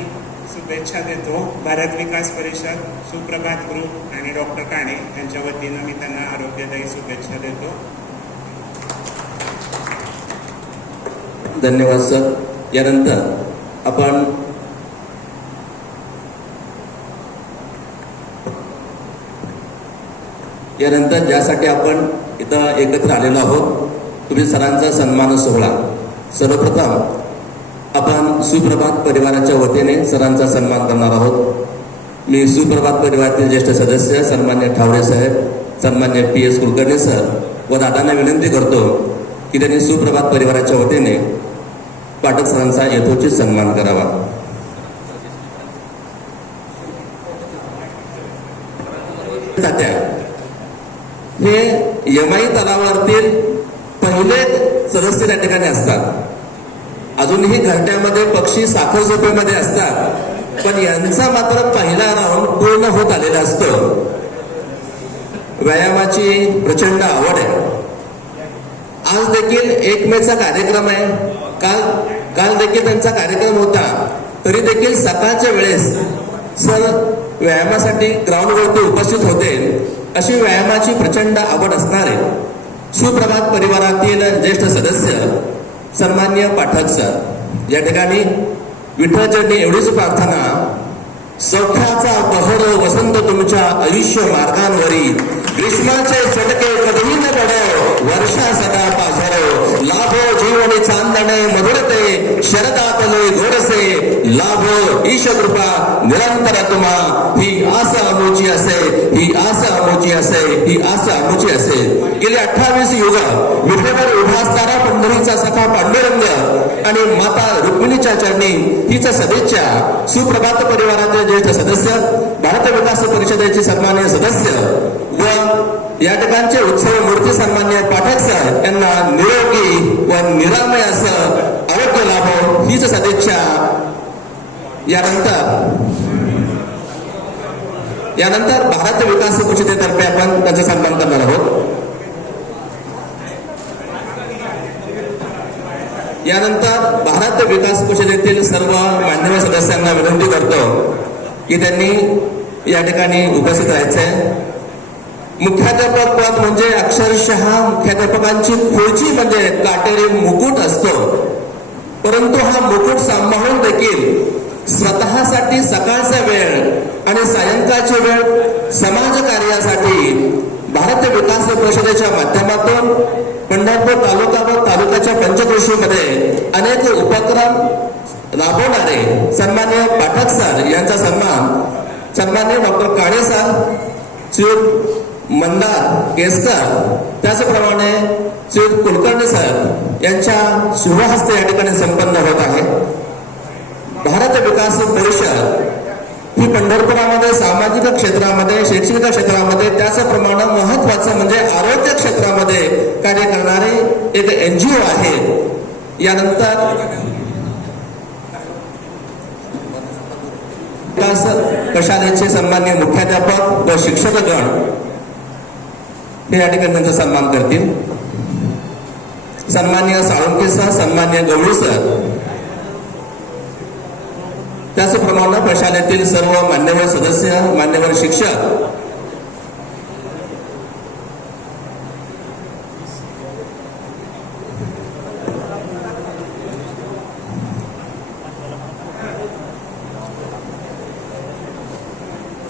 शुभेच्छा देतो. भारत विकास परिषद, सुप्रभात ग्रुप आणि डॉक्टर काणे यांच्या वतीनं मी त्यांना आरोग्यदायी शुभेच्छा देतो. धन्यवाद सर. यानंतर आपण ज्यासाठी आपण इथं एकत्र आलेलो आहोत, तुम्ही सरांचा सन्मान सोहळा. सर्वप्रथम आपण सुप्रभात परिवाराच्या वतीने सरांचा सन्मान करणार आहोत. मी सुप्रभात परिवारातील ज्येष्ठ सदस्य सन्मान्य ठावरे साहेब, सन्मान्य PS कुलकर्णी सर व दादांना विनंती करतो की त्यांनी सुप्रभात परिवाराच्या वतीने पाठक सरांचा यथोचित सन्मान करावा. तात्या हे यमाई तलावावरील पहिले सदस्य त्या ठिकाणी असतात. अजूनही घरट्यामध्ये पक्षी साखर झोपेमध्ये असतात, पण यांचा मात्र पहिला राऊंड पूर्ण होत आलेला असतो. व्यायामाची प्रचंड आवड आहे. आज देखील 1 मेचा कार्यक्रम आहे. काल देखील त्यांचा कार्यक्रम होता, तरी देखील सकाळच्या वेळेस सर व्यायामासाठी ग्राउंडवरती उपस्थित होते. अशी व्यायामाची प्रचंड आवड असणारे सुप्रभात परिवारातील ज्येष्ठ सदस्य सन्मान्य पाठक सर. या ठिकाणी विठ्ठलचरणी एवढीच प्रार्थना, सौख्याचा बहर वसंत तुमच्या आयुष्य मार्गांवरी, ग्रीष्माचे चटके कधीही न पडो, वर्षा सदा पाझरो, लाभो जीवनी चांदणे मधुरते, शरदातले गोडसे, लाभो ईश कृपा निरंतर तुम्हा, ही आस आमोची असे, ही आस आमोची असे, ही आस आमोची असे. गेली 28 युग विठ्ठलवर उभा असणारा पंढरीचा सखा पांडुरंग आणि माता रुक्मिणीच्या चरणी हीच सदिच्छा. सुप्रभात परिवाराचे ज्येष्ठ सदस्य, भारत विकास परिषदेचे सन्मान्य सदस्य व या ठिकाणचे उत्सव मूर्ती सन्मान्य पाठक सर यांना निरोगी व निरामय असं आरोग्य लाभो हीच सदिच्छा. यानंतर भारत विकास परिषदेतर्फे आपण त्यांचा सन्मान करणार आहोत. यानंतर भारत विकास परिषदेतील सर्व मान्यवर सदस्यांना विनंती करतो की त्यांनी या ठिकाणी उपस्थित राहायचंय. मुख्याध्यापक पद म्हणजे अक्षरशः मुख्याध्यापकांची खुर्ची म्हणजे काटेरी मुकुट असतो, परंतु हा मुकुट सांभाळून देखील स्वतःसाठी सकाळचा वेळ आणि सायंकाळची वेळ समाज कार्यासाठी भारत विकास परिषदेच्या माध्यमातून पंढरपूर तालुका व तालुक्याच्या पंचक्रोशीमध्ये अनेक उपक्रम राबवणारे सन्मान्य पाठक सर यांचा सन्मान्य डॉक्टर काळे सर, श्री मंदार केसकर, त्याचप्रमाणे श्री कुलकर्णी सर यांच्या शुभहस्ते या ठिकाणी संपन्न होत आहे. भारत विकास परिषद ही पंढरपुरामध्ये सामाजिक क्षेत्रामध्ये, शैक्षणिक क्षेत्रामध्ये, त्याचप्रमाणे महत्वाचं म्हणजे आरोग्य क्षेत्रामध्ये कार्य करणारे एक NGO आहे. यानंतर विकास प्रशालेचे सन्मान्य मुख्याध्यापक व शिक्षकगण हे या ठिकाणी त्यांचा सन्मान करतील. सन्मान्य साळुंके सर, सन्मान्य गवळी सर, त्याचप्रमाणे प्रशालेतील सर्व मान्यवर सदस्य, मान्यवर शिक्षक,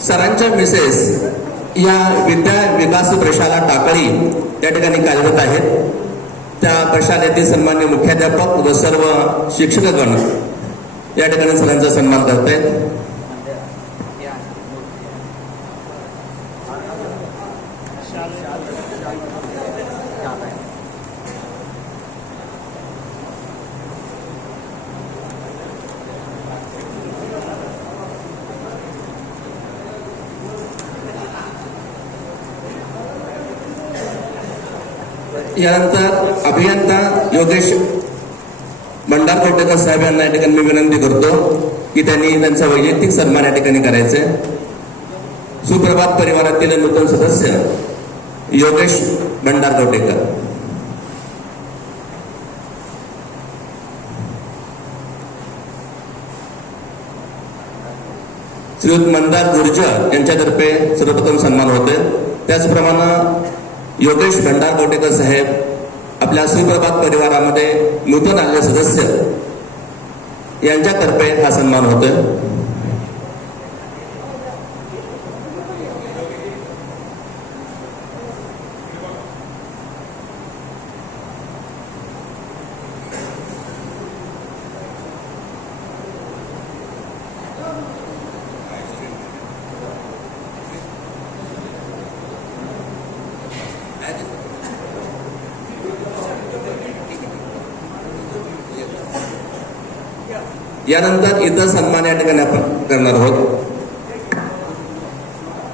सरांच्या मिसेस या विद्या विकास प्रशाला टाकळी या ठिकाणी कार्यरत आहेत. त्या प्रशालेतील सन्मान्य मुख्याध्यापक व सर्व शिक्षकगण या ठिकाणी सरांचा सन्मान करत आहेत. यानंतर अभियंता योगेश भंडारकोटेकर साहेब यांना या ठिकाणी मी विनंती करतो की त्यांनी त्यांचा वैयक्तिक सन्मान या ठिकाणी करायचा आहे. सुप्रभात परिवारातील नूतन सदस्य योगेश भंडारकोटेकर. श्रीयुत मंदार गुर्जर यांच्यातर्फे सर्वप्रथम सन्मान होते. त्याचप्रमाणे योगेश भंडारकोटेकर साहेब आपल्या सुप्रभात परिवारामध्ये नूतन आलेले सदस्य यांच्यातर्फे हा सन्मान होतोय. यानंतर इतर सन्मान या ठिकाणी आपण करणार आहोत.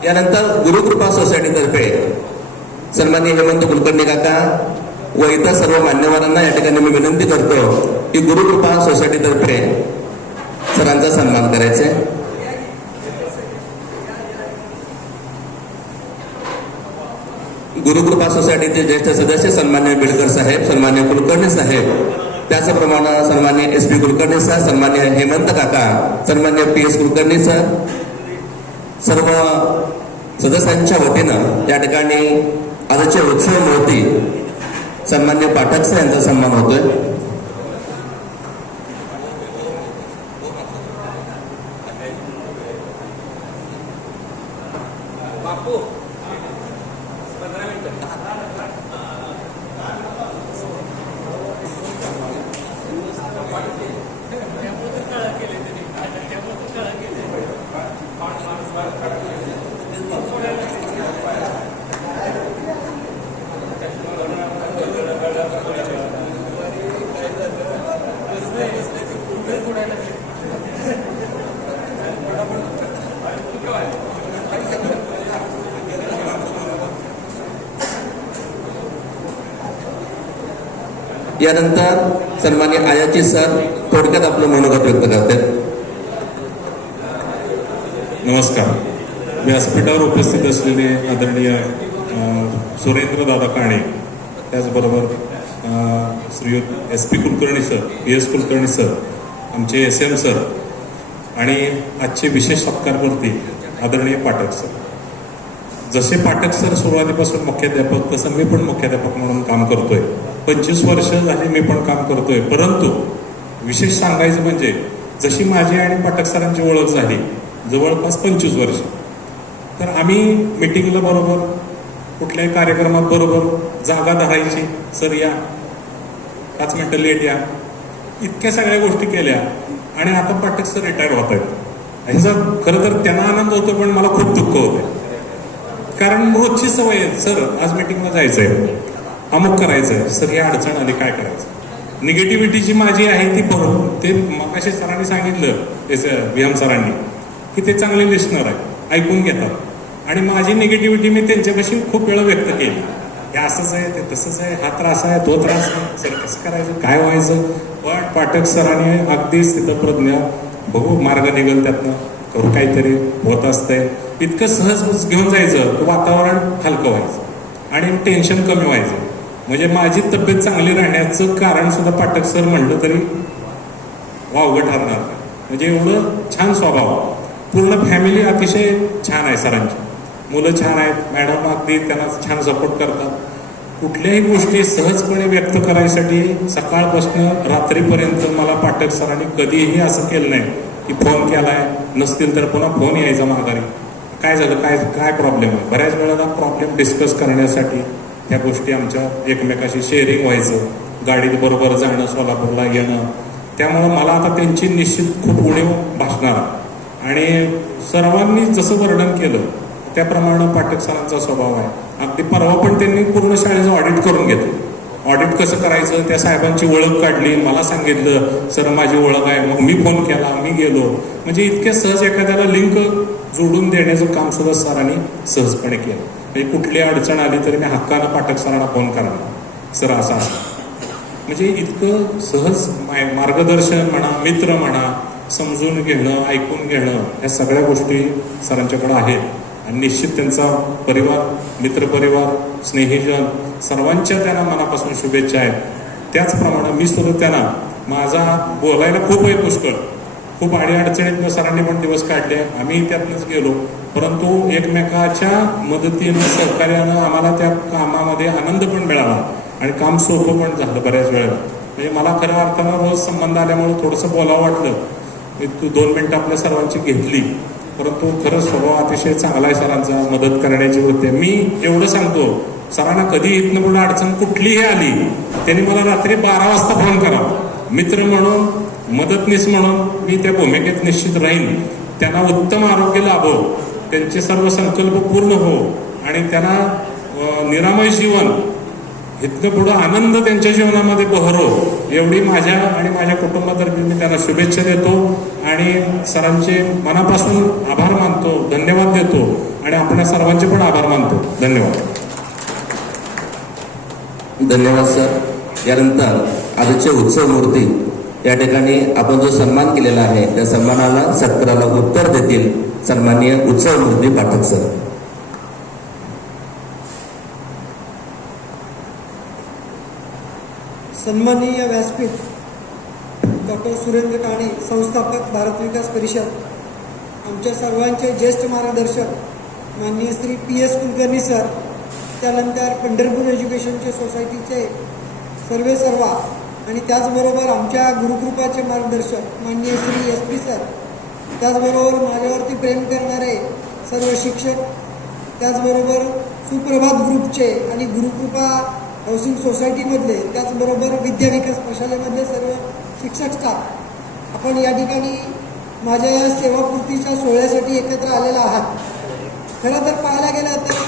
यानंतर गुरुकृपा सोसायटीतर्फे सन्माननीय हेमंत कुलकर्णी काका व इतर सर्व मान्यवरांना या ठिकाणी मी विनंती करतो की गुरुकृपा सोसायटीतर्फे सरांचा सन्मान करायचा आहे. गुरुकृपा सोसायटीचे ज्येष्ठ सदस्य सन्मान्य बिडकर साहेब, सन्मान्य कुलकर्णी साहेब, त्याचप्रमाणे सन्मान्य SP कुलकर्णी सर, सन्मान्य हेमंत काका, सन्मान्य PS कुलकर्णी सर, सर्व सदस्यांच्या वतीनं या ठिकाणी आजचे उत्सव मूर्ती सन्मान्य पाठक सर यांचा सन्मान होतोय. यानंतर सन्मान्य आयाची सर थोडक्यात आपलं मनोगत व्यक्त करतात. नमस्कार. व्यासपीठावर उपस्थित असलेले आदरणीय सुरेंद्र दादा काणे, त्याचबरोबर श्रीयुत SP Kulkarni sir, PS Kulkarni sir, आमचे SM सर आणि आजचे विशेष सत्कारवरती आदरणीय पाठक सर. जसे पाठक सर सुरुवातीपासून मुख्याध्यापक, तसं मी पण मुख्याध्यापक म्हणून काम करतोय. 25 वर्ष झाली मी पण काम करतोय. परंतु विशेष सांगायचं म्हणजे जशी माझी आणि पाठक सरांची ओळख झाली जवळपास 25 वर्ष, तर आम्ही मिटिंगला बरोबर, कुठल्याही कार्यक्रमात बरोबर, जागा धरायची, सर या, 5 मिनिटं लेट या, इतक्या सगळ्या गोष्टी केल्या. आणि आता पाठक सर रिटायर होत आहेत. ह्याचा खरं तर त्यांना आनंद होतो, पण मला खूप दुःख होते. कारण रोजची सवय आहे, सर आज मिटिंगला जायचं आहे, अमुक करायचं आहे, सर ही अडचण आली, काय करायचं. निगेटिव्हिटी जी माझी आहे ती बरोबर, ते मगाशी सरांनी सांगितलं, विहाम सरांनी, की ते चांगले लिस्नर आहे, ऐकून घेतात. आणि माझी निगेटिव्हिटी मी त्यांच्यापाशी खूप वेळा व्यक्त केली. हे असंच आहे, ते तसंच आहे, हा त्रास आहे, तो त्रास आहे, सर कसं करायचं, काय व्हायचं. पण पाठक सरांनी अगदी स्थितप्रज्ञ, बघू मार्ग निघेल त्यातनं, करू काहीतरी, होत असतंय, इतकं सहज घेऊन जायचं, तो वातावरण हलकं व्हायचं आणि टेन्शन कमी व्हायचं. म्हणजे माझी तब्येत चांगली राहण्याचं कारण सुद्धा पाठक सर म्हटलं तरी वावगं ठरणार नाही. म्हणजे एवढं छान स्वभाव, पूर्ण फॅमिली अतिशय छान आहे सरांची. मुलं छान आहेत, मॅडम अगदी त्यांना छान सपोर्ट करतात. कुठल्याही गोष्टी सहजपणे व्यक्त करायसाठी सकाळपासून रात्रीपर्यंत मला पाठक सरांनी कधीही असं केलं नाही की फोन केलाय, नसतील तर पुन्हा फोन यायचा माघारी, काय झालं, काय प्रॉब्लेम आहे. बऱ्याच वेळेला प्रॉब्लेम डिस्कस करण्यासाठी ह्या गोष्टी आमच्या एकमेकाशी शेअरिंग व्हायचं, गाडीत बरोबर जाणं, सोलापूरला येणं. त्यामुळं मला आता त्यांची निश्चित खूप उणीव भासणार. आणि सर्वांनी जसं वर्णन केलं त्याप्रमाणे पाठक सरांचा स्वभाव आहे. अगदी परवा पण त्यांनी पूर्ण शाळेचं ऑडिट करून घेतलं. ऑडिट कसं करायचं, त्या साहेबांची ओळख काढली, मला सांगितलं, सर माझी ओळख आहे, मग मी फोन केला, मी गेलो. म्हणजे इतके सहज एखाद्याला लिंक जोडून देण्याचं काम सुद्धा सरांनी सहजपणे केलं. म्हणजे कुठली अडचण आली तरी मी हक्कानं पाठक सरांना फोन करणार, सर असं असं. म्हणजे इतकं सहज मार्गदर्शन म्हणा, मित्र म्हणा, समजून घेणं, ऐकून घेणं, ह्या सगळ्या गोष्टी सरांच्याकडे आहेत. आणि निश्चित त्यांचा परिवार, मित्रपरिवार, स्नेहीजन सर्वांच्या त्यांना मनापासून शुभेच्छा आहेत. त्याचप्रमाणे मी सुद्धा त्यांना, माझा बोलायला खूप आहे पुष्कळ, खूप अडीअडचणीतनं सरांनी पण दिवस काढले, आम्ही त्यातनंच गेलो. परंतु एकमेकाच्या मदतीनं, सहकार्यानं आम्हाला त्या कामामध्ये आनंद पण मिळाला आणि काम सोपं पण झालं बऱ्याच वेळेला. म्हणजे मला खऱ्या अर्थानं रोज संबंध आल्यामुळे थोडंसं बोलावं वाटलं. मी 2 मिनिटं आपल्या सर्वांची घेतली, परंतु खरंच स्वभाव अतिशय चांगला आहे सरांचा, मदत करण्याची वृत्ती आहे. मी एवढं सांगतो, सरांना कधी इथनं पुढे अडचण कुठलीही आली त्यांनी मला रात्री 12 वाजता फोन करावा. मित्र म्हणून, मदतनीस म्हणून मी त्या भूमिकेत निश्चित राहीन. त्यांना उत्तम आरोग्य लाभो, त्यांचे सर्व संकल्प पूर्ण हो आणि त्यांना निरामय जीवन, इथनं पुढं आनंद त्यांच्या जीवनामध्ये बहरो, एवढी माझ्या आणि माझ्या कुटुंबातर्फे मी त्यांना शुभेच्छा देतो आणि सरांचे मनापासून आभार मानतो, धन्यवाद देतो आणि आपल्या सर्वांचे पण आभार मानतो. धन्यवाद. धन्यवाद सर. यानंतर आजचे उत्सव मूर्ती या ठिकाणी आपण जो सन्मान केलेला आहे त्या सन्मानाला, सत्काराला उत्तर देतील सन्माननीय उत्सव मूर्ती पाठक सर. सन्माननीय व्यासपीठ डॉक्टर सुरेंद्र काणे, संस्थापक भारत विकास परिषद, आमच्या सर्वांचे ज्येष्ठ मार्गदर्शक माननीय श्री PS कुलकर्णी सर, त्यानंतर पंढरपूर एज्युकेशनचे सोसायटीचे सर्वेसर्वा आणि त्याचबरोबर आमच्या गुरुकृपाचे मार्गदर्शक माननीय श्री SP सर, त्याचबरोबर माझ्यावरती प्रेम करणारे सर्व शिक्षक, त्याचबरोबर सुप्रभात ग्रुपचे आणि गुरुकृपा हाऊसिंग सोसायटीमधले, त्याचबरोबर विद्या विकास प्रशालेमधले सर्व शिक्षक स्टाफ, आपण या ठिकाणी माझ्या या सेवापूर्तीच्या सोहळ्यासाठी एकत्र आलेला आहात. खरं तर पाहायला गेलं तर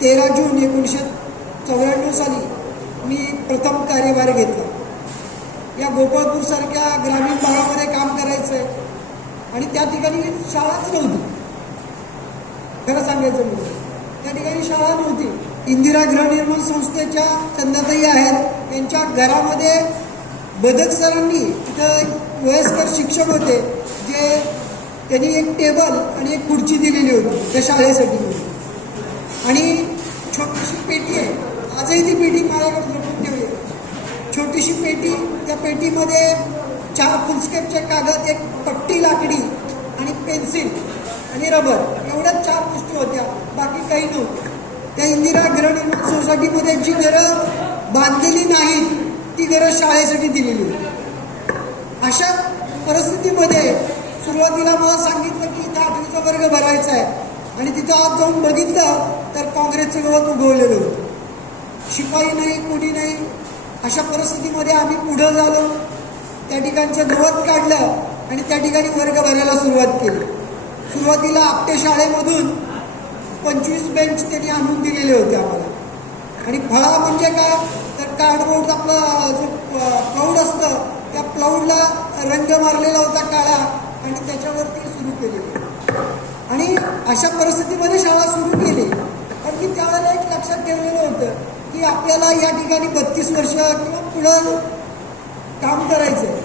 13 जून 1994 साली मी प्रथम कार्यभार घेतला. या गोपाळपूरसारख्या ग्रामीण भागामध्ये काम करायचं आहे आणि त्या ठिकाणी शाळाच नव्हती. खरं सांगायचं म्हणजे त्या ठिकाणी शाळा नव्हती. इंदिरा गृहनिर्माण संस्थेच्या चंदाताई आहेत, त्यांच्या घरामध्ये बदक सरांनी तिथं वयस्कर शिक्षक होते, जे त्यांनी एक टेबल आणि एक खुर्ची दिलेली होती त्या शाळेसाठी. आणि छोटीशी पेटी आहे, आजही ती पेटी माझ्याकडे जपून ठेवली आहे. छोटीशी पेटी, त्या पेटीमध्ये 4 फुलस्केपचे कागद, एक पट्टी लाकडी आणि पेन्सिल आणि रबर, एवढ्याच 4 गोष्टी होत्या, बाकी काही नव्हतं. त्या इंदिरा गृहनिर्माण सोसायटीमध्ये जी घरं बांधलेली नाहीत ती घरं शाळेसाठी दिलेली होती. अशा परिस्थितीमध्ये सुरुवातीला मला सांगितलं की इथं 8वीचा वर्ग भरायचा आहे आणि तिथं आज जाऊन बघितलं तर काँग्रेसचं गवत उगवलेलं होतं. शिपाई नाही, कोणी नाही. अशा परिस्थितीमध्ये आम्ही पुढं झालो, त्या ठिकाणचं गवत काढलं आणि त्या ठिकाणी वर्ग भरायला सुरुवात केली. सुरुवातीला आपटे शाळेमधून 25 बेंच त्यांनी आणून दिलेले होते आम्हाला. आणि फळा म्हणजे काय तर कार्डबोर्ड, आपला जो प्लाऊड असतं त्या प्लाऊडला रंग मारलेला होता काळा आणि त्याच्यावरती सुरू केलेली. आणि अशा परिस्थितीमध्ये शाळा सुरू केली. पण मी त्यावेळेला एक लक्षात ठेवलेलं होतं की आपल्याला या ठिकाणी 32 वर्ष किंवा पुढं काम करायचं आहे.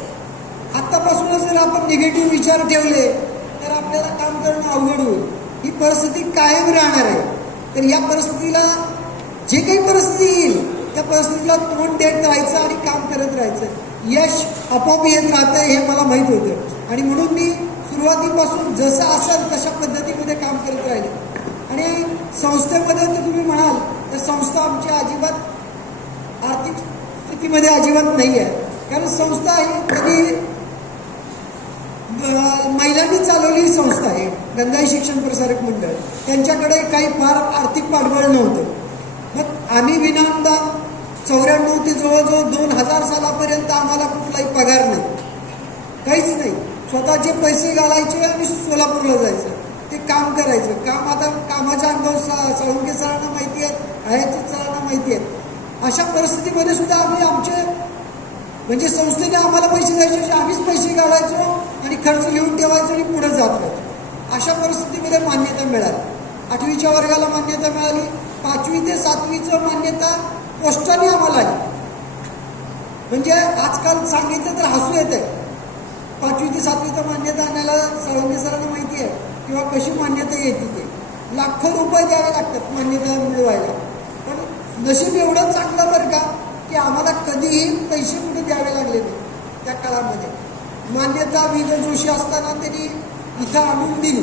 आत्तापासूनच जर आपण निगेटिव्ह विचार ठेवले तर आपल्याला काम करणं अवघड होईल. ही परिस्थिती कायम राहणार आहे. तर या परिस्थितीला, जे काही परिस्थिती येईल त्या परिस्थितीला तोंड देत राहायचं आणि काम करत राहायचं. यश आपोआप येत राहतं हे मला माहीत होतं आणि म्हणून मी सुरुवातीपासून जसं असेल तशा पद्धतीमध्ये काम करत राहिले. आणि संस्थेमध्ये तर तुम्ही म्हणाल तर संस्था आमची अजिबात आर्थिक स्थितीमध्ये अजिबात नाही आहे. कारण संस्था ही कधी महिलांनी चालवलेली संस्था आहे, गंगाई शिक्षण प्रसारक मंडळ. त्यांच्याकडे काही फार आर्थिक पाठबळ नव्हतं. मग आम्ही विनामदान 94 ते जवळजवळ 2000 सालापर्यंत आम्हाला कुठलाही पगार नाही, काहीच नाही. स्वतःचे पैसे घालायचे आणि सोलापूरला जायचं, ते काम करायचं. काम आता कामाच्या अनुभव साळुंके सरांना माहिती आहेत, हयाची सरांना माहिती आहेत. अशा परिस्थितीमध्ये सुद्धा आम्ही आमचे म्हणजे संस्थेने आम्हाला पैसे द्यायचे, आम्हीच पैसे घालायचो आणि खर्च लिहून ठेवायचो आणि पुढे जात राहायचो. अशा परिस्थितीमध्ये मान्यता मिळाली. 8वीच्या वर्गाला मान्यता मिळाली. 5वी ते 7वीचं मान्यता पोस्टाने आम्हाला आली. म्हणजे आजकाल सांगितलं तर हसू येत आहे. 5वी ते 7वीचं मान्यता आणायला साळुंके सरांना माहिती आहे किंवा कशी मान्यता येते. ते लाखो रुपये द्यावे लागतात मान्यता मिळवायला. पण नशीब एवढं चांगलं बरं का की आम्हाला कधीही पैसे कुठे द्यावे लागले नाही. त्या काळामध्ये मान्यता विजय जोशी असताना त्यांनी इथं आणून दिली.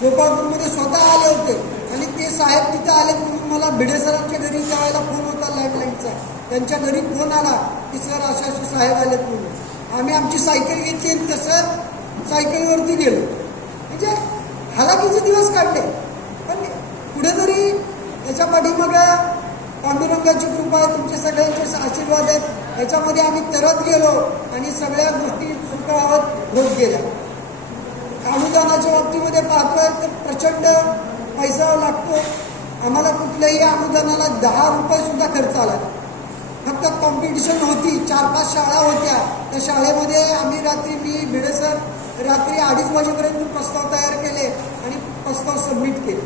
गोपाळपूरमध्ये स्वतः आले होते, आणि ते साहेब तिथे आले म्हणून मला भिडे सरांच्या घरी त्यावेळेला फोन होता लँडलाईनचा. त्यांच्या घरी फोन आला की सर असे असे साहेब आलेत म्हणून. आम्ही आमची सायकल घेतली आणि तसं सायकलीवरती गेलो. म्हणजे हालाकीचे दिवस काढले, पण कुठेतरी त्याच्या पाठीमागं पांडुरंगाची कृपा आहे, तुमचे सगळ्यांचे आशीर्वाद आहेत. याच्यामध्ये आम्ही तरत गेलो आणि सगळ्या गोष्टी सुखावत होत गेल्या. अनुदानाच्या बाबतीमध्ये पाहतोय तर प्रचंड पैसा लागतो. आम्हाला कुठल्याही अनुदानाला 10 रुपये सुद्धा खर्च आला. फक्त कॉम्पिटिशन होती, 4-5 शाळा होत्या. त्या शाळेमध्ये आम्ही रात्री, मी भिडे सर रात्री 2:30 वाजेपर्यंत प्रस्ताव तयार केले आणि प्रस्ताव सबमिट केले.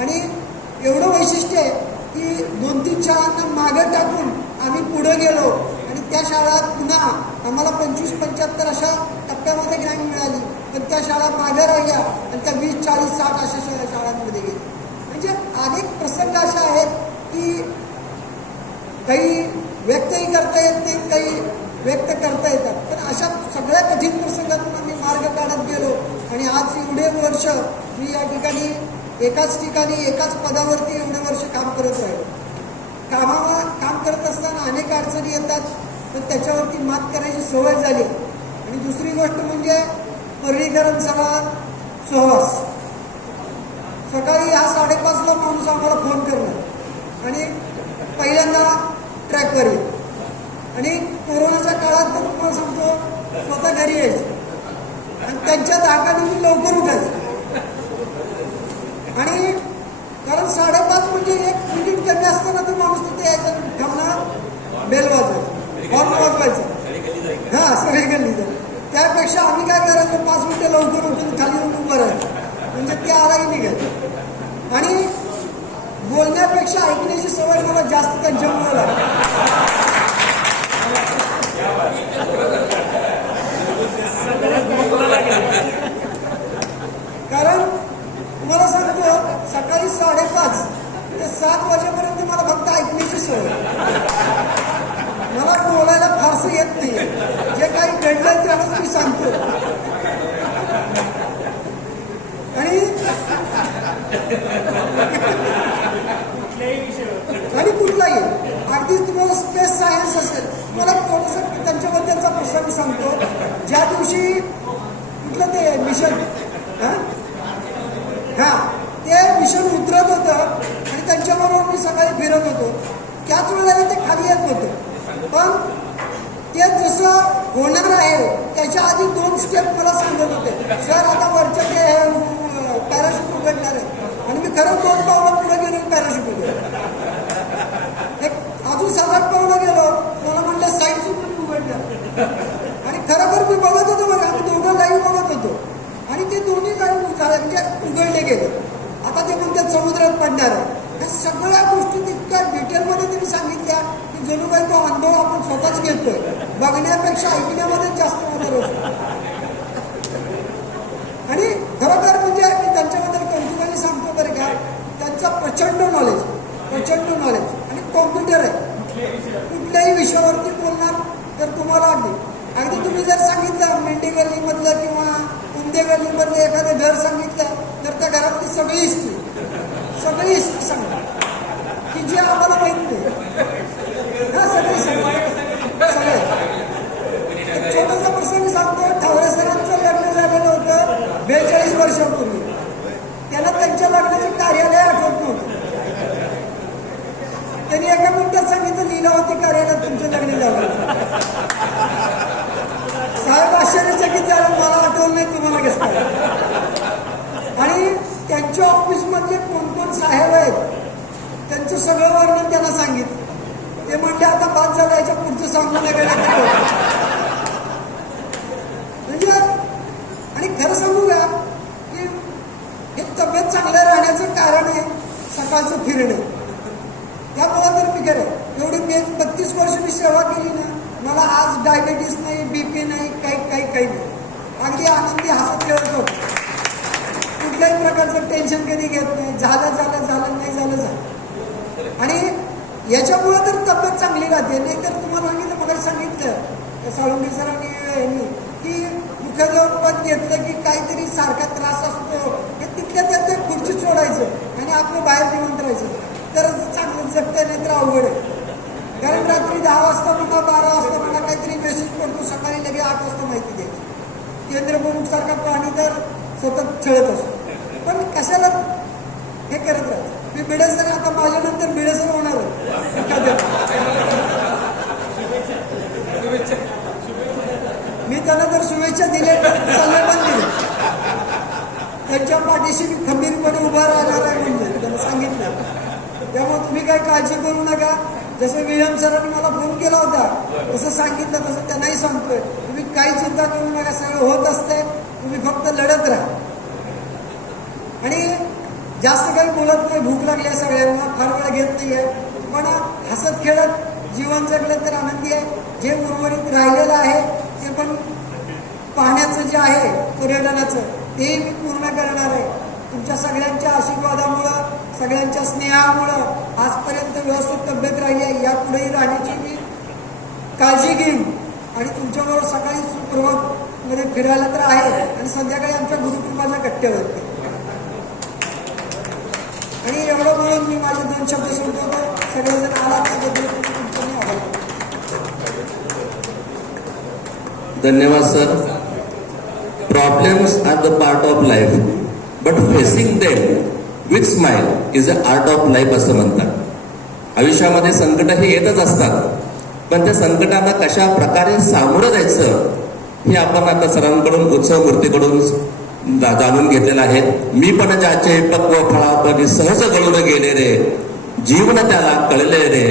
आणि एवढं वैशिष्ट्य आहे की 2-3 शाळांना मागं टाकून आम्ही पुढे गेलो आणि त्या शाळात पुन्हा आम्हाला 25-75 अशा टप्प्यामध्ये ग्रँट मिळाली. पण त्या शाळा मागे राहिल्या आणि त्या 20-40-60 अशा शाळांमध्ये गेल्या. म्हणजे अनेक प्रसंग असे आहेत की काही व्यक्तही करता येत नाही, काही व्यक्त करता येतात. पण अशा सगळ्या कठीण प्रसंगातून आम्ही मार्ग काढत गेलो आणि आज एवढे वर्ष मी या ठिकाणी एकाच ठिकाणी एकाच पदावरती एवढे वर्ष काम करत राहिलो. काम करत असताना अनेक अडचणी येतात, पण त्याच्यावरती मात करायची सवय झाली. आणि दुसरी गोष्ट म्हणजे पर्णीकरण सभा सहवास. सकाळी 5:30ला माणूस आम्हाला फोन करणार आणि पहिल्यांदा ट्रॅकवर येईल. आणि कोरोनाच्या काळात तर तुम्हाला सांगतो स्वतः घरी यायचं आणि त्यांच्या धाकाने मी लवकर उठायचं. आणि कारण 5:30 म्हणजे 1 मिनिट कमी असताना तो माणूस तिथे यायचा, थांबणार, बेल वाजवायचं, हॉर्न वाजवायचं. हां, सगळी गल्ली जाईल. त्यापेक्षा आम्ही काय करायचं, 5 मिनिटं लवकर उठून खाली येऊन उभं राहायचं, म्हणजे ते आलाही निघायचं. आणि बोलण्यापेक्षा ऐकण्याची सवय मला जास्त त्यांच्यामुळे लागली. कारण तुम्हाला सांगतो सकाळी 5:30 ते 7 वाजेपर्यंत मला फक्त ऐकण्याची सवय. मला बोलायला फारसं येत नाही. जे काही घडलं त्यालाच मी सांगतो. आणि कुठलाही अगदी तुम्हाला स्पेस सायन्स असेल, मला थोडंसं त्यांच्याबद्दलचा प्रसंग सांगतो. ज्या दिवशी कुठलं ते मिशन ते मिशन उतरत होतं आणि त्यांच्याबरोबर मी सकाळी फिरत होतो. त्याच वेळेला ते खाली येत होतं. पण ते जसं होणार आहे त्याच्या आधी 2 स्टेप मला सांगत होते, सर आता वरच्या ते पॅराशूट उघडणार आहे. आणि मी खरं 2 पावलं पुढे गेलो, पॅराशूट उघडलं. अजून 7-8 पावलं गेलो, मला म्हणलं साईड पण उघडणार. आणि खरोखर मी बघत होतो बघा, आम्ही दोघं लाईव्ह बघत होतो आणि ते दोन्ही लाईव्ह म्हणजे उघडले गेले. आता ते म्हणतात समुद्रात पडणार आहे. ह्या सगळ्या गोष्टी तितक्या डिटेलमध्ये त्यांनी सांगितल्या की जणू काही तो अनुभव आपण स्वतःच घेतोय. बघण्यापेक्षा ऐकण्यामध्ये जास्त मदत होतो. आणि खरोखर म्हणजे मी त्यांच्याबद्दल कौतुकाने सांगतो बरं का, त्यांचं प्रचंड नॉलेज आणि कॉम्प्युटर आहे. कुठल्याही विषयावरती बोलणार तर तुम्हाला अगदी तुम्ही जर सांगितलं मेंढी गल्लीमधलं किंवा उमदे गल्लीमधलं एखादं घर सांगितलं तर त्या घरातली सगळी हिस्ट्री सांगणार की जे आम्हाला माहित नाही. सगळे छोटासा प्रसंग सांगतो. ठावरे सरांचं लग्न झालेलं होतं 42 वर्षापूर्वी. त्याला त्यांच्या लग्नाचं कार्यालय आठवत नव्हतं. त्यांनी एका मिनिटात सांगितलं लीलावती कार्यालयात तुमचं लग्न झालं. साहेब आश्चर्यचकित झालं, मला आठवलं नाही, तुम्हाला कसं काय. आणि त्यांच्या ऑफिसमधले कोण साहेब आहेत त्यांचं सगळं वर्णन त्यांना सांगितलं. ते म्हणले आता बाद झालं, याच्या पुढचं सांगू नका. म्हणजे आणि खरं सांगू का की हे तब्येत चांगलं राहण्याचं कारण आहे सकाळचं फिरणं. त्यामुळं तर मी खरं एवढी 32 वर्ष मी सेवा केली ना, मला आज डायबेटीस नाही, BP नाही, काही नाही. अगदी आनंदी हसत खेळत होतो. कुठल्याही प्रकारचं टेन्शन कधी घेत नाही. झालं नाही झालं. आणि याच्यामुळं तर तब्येत चांगली राहते. नाही तर तुम्हाला मला सांगितलं साळुंके सरांनी यांनी की मुख्याध्यापक घेतलं की काहीतरी सारखा त्रास असतो, हे तिथल्या त्या खुर्ची सोडायचं आणि आपलं बाहेर जिवंत राहायचं तर चांगलं जगता नाही तर अवघड आहे. कारण रात्री 10 वाजता म्हणा 12 वाजता म्हणा काहीतरी मेसेज पडतो, सकाळी लगेच 8 वाजता माहिती द्यायची. केंद्र प्रमुखसारखा प्राणी तर सतत खेळत असतो, पण कशाला हे करत राहायचं. मी बिडेसर आता माझ्यानंतर बिडेसर होणार मी त्यांना तर शुभेच्छा दिल्या, सल्ले पण दिले. त्यांच्या पाठीशी मी खंबीरपणे उभा राहणार आहे म्हणजे त्यांना सांगितलं. त्यामुळे तुम्ही काही काळजी करू नका. जसं विलियम सरांनी मला फोन केला होता तसं सांगितलं, तसं त्यांनाही सांगतोय. तुम्ही काही चिंता करू नका, सगळं होत असते. तुम्ही फक्त लढत राहा. आणि जास्त काही बोलत नाही, भूक लागली आहे सगळ्यांना, फार वेळ घेत नाहीये. पण हसत खेळत जीवन जगलं तर आनंदी आहे. जे उर्वरित राहिलेलं आहे ते पण पाहण्याचं जे आहे पर्यटनाचं तेही मी पूर्ण करणार आहे. तुमच्या सगळ्यांच्या आशीर्वादामुळं, सगळ्यांच्या स्नेहामुळं आजपर्यंत व्यवस्थित तब्येत राहिली आहे. यापुढेही राहण्याची मी काळजी घेईन. आणि तुमच्याबरोबर सकाळी सुप्रभातमध्ये फिरायला तर आहे आणि संध्याकाळी आमच्या गुरुकुंभाला कट्ट्यावरती. आणि एवढं बोलून मी माझे 2 शब्द संपवतो. सगळेजण आला त्याबद्दल तुमचं मी आभार मानतो. धन्यवाद sir. Problems are the part of life, but facing them with smile is a art of life असं म्हणतात. आयुष्यामध्ये संकट हे येतच असतात, पण त्या संकटांना कशा प्रकारे सामोरं जायचं हे आपण आता सरांकडून, उत्सव मूर्तीकडून जाणून घेतलेलं आहे. मी पण ज्याचे पक्व फळापणी सहज गळून गेले रे, जीवन त्याला कळले रे,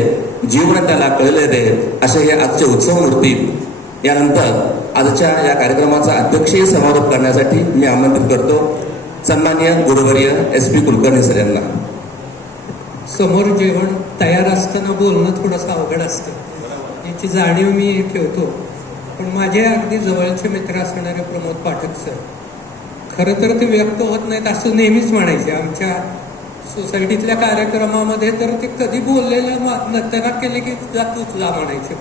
जीवन त्याला कळले रे, असे हे आजचे उत्सव मूर्ती. यानंतर आजच्या या कार्यक्रमाचा अध्यक्षीय समारोप करण्यासाठी मी आमंत्रित करतो सन्माननीय गुरुवर्य SP कुलकर्णी सर यांना. समोर जेवण तयार असताना बोलणं थोडंसं अवघड असतं, याची जाणीव मी ठेवतो. पण माझे अगदी जवळचे मित्र असणारे प्रमोद पाठक सर खरं तर ते व्यक्त होत नाहीत असं नेहमीच म्हणायचे. आमच्या सोसायटीतल्या कार्यक्रमामध्ये तर ते कधी बोललेलं त्यांना केले की तूच ला म्हणायचे.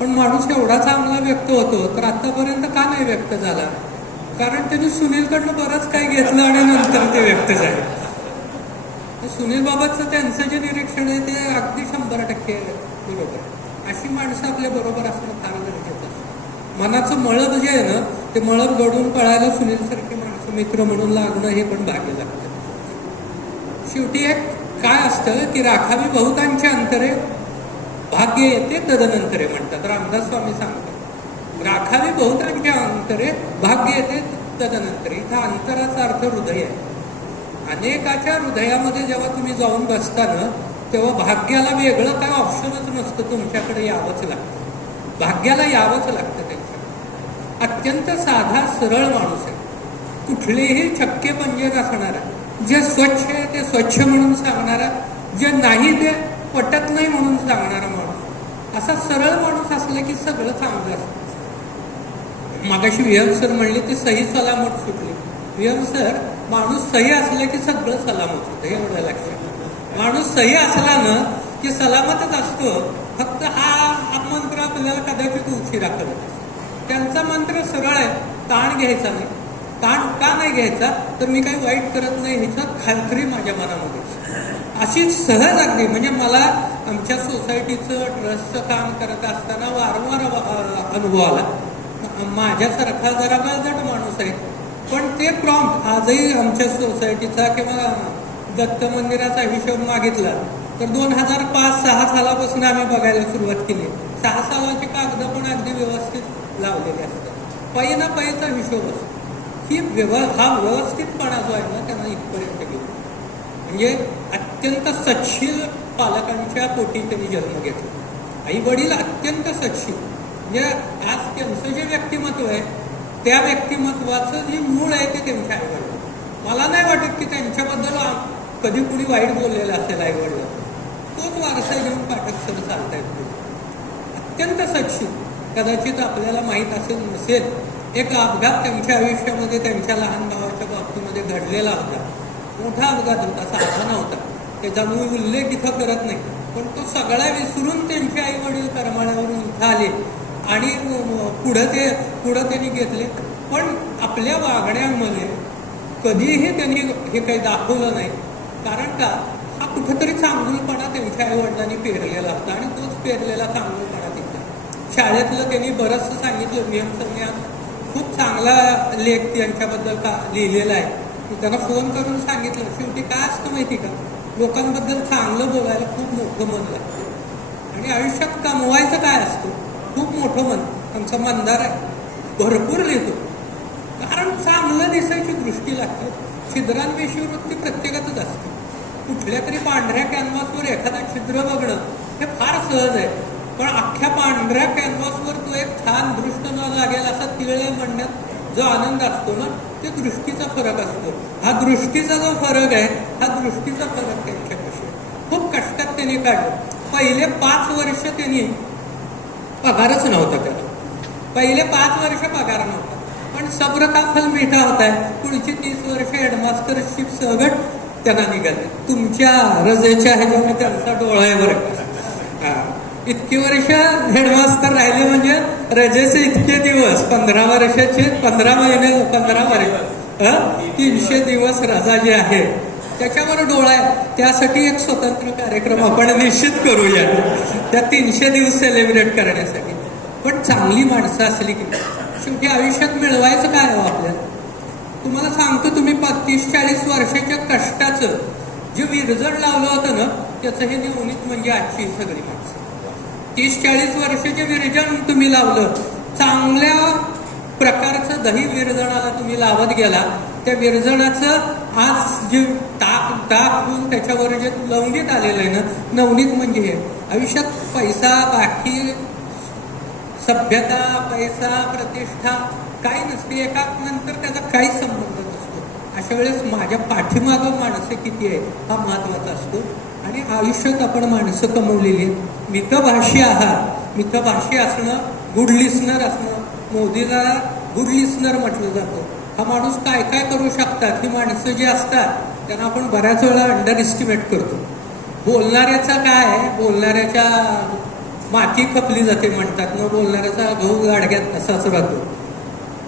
पण माणूस एवढा चांगला व्यक्त होतो तर आतापर्यंत का नाही व्यक्त झाला? कारण त्यांनी सुनीलकडनं बरंच काही घेतलं आणि नंतर ते व्यक्त झाले. सुनील बाबाचं त्यांचं जे निरीक्षण आहे ते अगदी 100% बरोबर. अशी माणसं आपल्या बरोबर असणं फार गरजेचं असतं. मनाचं मळब जे आहे ना ते मळब घडून कळायला सुनीलसारखी माणसं मित्र म्हणून लागणं हे पण भाग्य लागतं. शेवटी एक काय असतं की राखावी बहुतांची अंतरे, भाग्य येते तदनंतरे म्हणतात. रामदास स्वामी सांगतात राखावी बहुतांची अंतरे, भाग्य येते तदनंतरे. इथं अंतराचा अर्थ हृदय आहे. अनेकाच्या हृदयामध्ये जेव्हा तुम्ही जाऊन बसता ना तेव्हा भाग्याला वेगळं काय ऑप्शनच नसतं, तुमच्याकडे यावंच लागतं. भाग्याला यावंच लागतं त्यांच्याकडे. अत्यंत साधा सरळ माणूस आहे, कुठलेही छक्के पंजे नसणारा, जे स्वच्छ आहे ते स्वच्छ म्हणून सांगणारा, जे नाही ते पटत नाही म्हणून सांगणारा माणूस. असा सरळ माणूस असला की सगळं चांगलं असतं. मागाशी विहम सर म्हणले ते सही सलामत सुटली. विहम सर माणूस सही असला की सगळं सलामत होतं, एवढं लक्षात. माणूस सही असला ना की सलामतच असतो. फक्त हा मंत्र आपल्याला कदाचित उशिरा करत. त्यांचा मंत्र सरळ आहे, ताण घ्यायचा नाही. ताण का नाही घ्यायचा तर मी काही वाईट करत नाही ह्याच्यात खात्री माझ्या मनामध्ये. अशीच सहज अगदी म्हणजे मला आमच्या सोसायटीचं ट्रस्टचं काम करत असताना वारंवार अनुभव आला. माझ्यासारखा जरा बळजट माणूस आहे पण ते प्रॉम्प्ट आजही आमच्या सोसायटीचा किंवा दत्त मंदिराचा हिशोब मागितला तर 2005-06 सालापासून आम्ही बघायला सुरुवात केली. 6 सालाची कागद पण अगदी व्यवस्थित लावलेली असतात. पै ना पैचा हिशोब असतो. हा व्यवस्थितपणा जो आहे ना त्यांना इथपर्यंत गेला. म्हणजे अत्यंत सच्छील पालकांच्या पोटी त्यांनी जन्म घेतला. आई वडील अत्यंत सच्छील. म्हणजे आज त्यांचं जे व्यक्तिमत्व आहे त्या व्यक्तिमत्वाचं जे मूळ आहे ते त्यांच्या आईवडील. मला नाही वाटत की त्यांच्याबद्दल कधी कुणी वाईट बोललेलं असेल आईवडील. तोच वारसा घेऊन पाठक सर चालतायत. अत्यंत सच्छील. कदाचित आपल्याला माहीत असेल नसेल एक अपघात त्यांच्या आयुष्यामध्ये त्यांच्या लहान भावाच्या बाबतीमध्ये घडलेला होता. मोठा अपघात होता, साधा नव्हता. त्याचा मूळ उल्लेख इथं करत नाही पण तो सगळा विसरून त्यांचे आई वडील करमाळ्यावरून इथं आले आणि पुढं त्यांनी घेतले. पण आपल्या वागण्यामध्ये कधीही त्यांनी हे काही दाखवलं नाही कारण का हा कुठेतरी चांगुलपणा त्यांच्या आईवडिलांनी पेरलेला होता आणि तोच पेरलेला चांगुलपणा तिथला. शाळेतलं त्यांनी बरंचसं सांगितलं, नियमसंज्ञान खूप चांगला लेख त्यांच्याबद्दल लिहिलेला आहे. मी त्यांना फोन करून सांगितलं, शेवटी काय असतं माहिती का, लोकांबद्दल चांगलं बोलायला खूप मोठं मन लागतं आणि आयुष्यात कमवायचं काय असतं, खूप मोठं मन. आमचा मनदार आहे, भरपूर लिहितो, कारण चांगलं दिसायची दृष्टी लागते. छिद्रांविषयी वृत्ती प्रत्येकातच असते. कुठल्या तरी पांढऱ्या कॅनव्हासवर एखादा छिद्र बघणं हे फार सहज आहे, पण अख्ख्या पांढऱ्या कॅनव्हासवर तो एक छान दृष्ट न लागेल असा तिळे म्हणण्यात जो आनंद असतो ना, ते दृष्टीचा फरक असतो. हा दृष्टीचा जो फरक आहे, हा दृष्टीचा फरक त्यांच्यापाशी खूप कष्टात त्यांनी काढलं. पहिले 5 वर्ष त्यांनी पगारच नव्हता त्याला, पहिले 5 वर्ष पगार नव्हता, पण सब्र का फल मीठा होता है. पुढची 30 वर्ष हेडमास्टरशिप सगट त्यांना निघाले. तुमच्या रजेच्या ह्याच्यामुळे त्यांचा डोळा आहे बरं का. इतकी वर्ष हेडमास्टर राहिले म्हणजे रजेचे इतके दिवस, 15 वर्षाचे 15 महिने 15 वर्ष 300 दिवस रजा जी आहे त्याच्यावर डोळा आहे. त्यासाठी एक स्वतंत्र कार्यक्रम आपण निश्चित करूया त्या 300 दिवस सेलिब्रेट करण्यासाठी. पण चांगली माणसं असली की शेवटी आयुष्यात मिळवायचं काय हो आपल्याला. तुम्हाला सांगतो, तुम्ही 30-40 वर्षाच्या कष्टाचं जे विरजण लावलं होतं ना, त्याचं हे निवणीत म्हणजे आजची सगळी माणसं. 30-40 वर्षाचे विरजण तुम्ही लावलं, चांगल्या प्रकारचं दही विरजणाला तुम्ही लावत गेला, त्या विरजणाचं आज जे टाक होऊन त्याच्यावर जे लवणीत आलेलं आहे ना, नवनीत म्हणजे हे. आयुष्यात पैसा, बाकी सभ्यता, पैसा, प्रतिष्ठा काही नसते, एका नंतर त्याचा काहीच संबंध नसतो. अशा वेळेस माझ्या पाठीमागं माणसं किती आहे हा महत्वाचा असतो. आणि आयुष्यात आपण माणसं कमवलेली आहेत. मितभाषी आहात, मितभाषी असणं, गुड लिस्नर असणं. मोदीला गुड लिस्नर म्हटलं जातं. हा माणूस काय काय करू शकतात, ही माणसं जी असतात त्यांना आपण बऱ्याच वेळा अंडर एस्टिमेट करतो. बोलणाऱ्याचा काय, बोलणाऱ्याच्या माती खपली जाते म्हणतात, न बोलणाऱ्याचा गहू गाडग्यात असाच राहतो.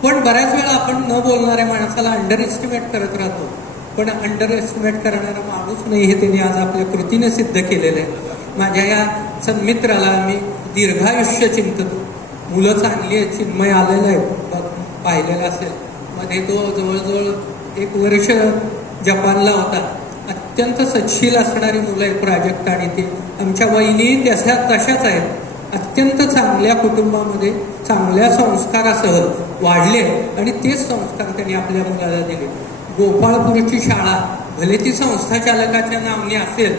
पण बऱ्याच वेळा आपण न बोलणाऱ्या माणसाला अंडर एस्टिमेट करत राहतो. पण अंडर एस्टिमेट करणारा माणूस नाही हे त्यांनी आज आपल्या कृतीने सिद्ध केलेलं आहे. माझ्या या सन्मित्राला मी दीर्घायुष्य चिंततो. मुलं चांगली आहेत, चिन्मय आलेलं आहे, पाहिलेलं असेल. मध्ये तो जवळजवळ 1 वर्ष जपानला होता. अत्यंत सच्छील असणारी मुलं आहेत प्राजक्त, आणि ते आमच्या वहिनी तशाच आहेत. अत्यंत चांगल्या कुटुंबामध्ये चांगल्या संस्कारासह वाढले आणि तेच संस्कार त्यांनी आपल्या मुलाला दिले. गोपाळपूरची शाळा भले ती संस्था चालकाच्या नामनी असेल,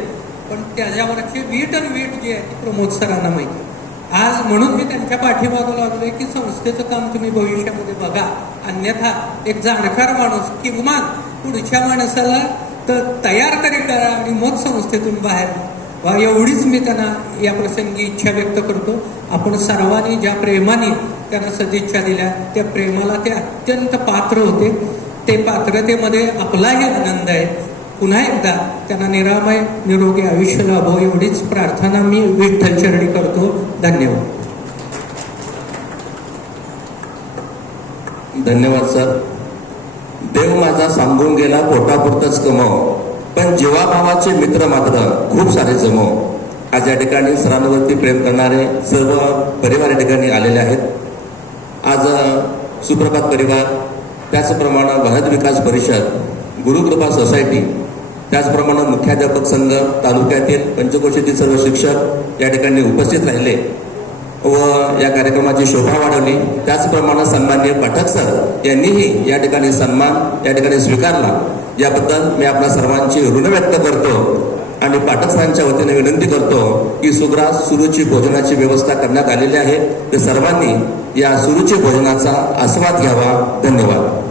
पण त्याच्यावरची वीट आणि वीट जी आहे ती प्रमोद सरांना माहिती. आज म्हणून मी त्यांच्या पाठीमागं लागलोय की संस्थेचं काम तुम्ही भविष्यामध्ये बघा, अन्यथा एक जाणकार माणूस किमान पुढच्या माणसाला तर तयार तरी करा आणि मग संस्थेतून बाहेर व्हा, एवढीच मी त्यांना या प्रसंगी इच्छा व्यक्त करतो. आपण सर्वांनी ज्या प्रेमाने त्यांना सदिच्छा दिल्या त्या प्रेमाला ते अत्यंत पात्र होते. ते पात्रतेमध्ये आपलाही आनंद आहे. पुन्हा एकदा त्यांना निरामय निरोगी आयुष्य लाभो एवढीच प्रार्थना मी विठ्ठल चरणी करतो. धन्यवाद. धन्यवाद सर. देव माझा सांगून गेला पोटापुरतच कमव, पण जीवाभावाचे मित्र मात्र खूप सारे जमव. आज या ठिकाणी सरांवरती प्रेम करणारे सर्व परिवार या ठिकाणी आलेले आहेत. आज सुप्रभात परिवार, त्याचप्रमाणे भारत विकास परिषद, गुरुकृपा सोसायटी, त्याचप्रमाणे मुख्याध्यापक संघ, तालुक्यातील पंचक्रोशीतील सर्व शिक्षक या ठिकाणी उपस्थित राहिले व या कार्यक्रमाची शोभा वाढवली. त्याचप्रमाणे सन्माननीय पाठक सर यांनीही या ठिकाणी सन्मान या ठिकाणी स्वीकारला. याबद्दल मी आपल्या सर्वांची ऋण व्यक्त करतो आणि पाठक सरांच्या वतीने विनंती करतो की सुग्रास सुरुची भोजनाची व्यवस्था करण्यात आलेली आहे, तर सर्वांनी या सुरुची भोजनाचा आस्वाद घ्यावा. धन्यवाद.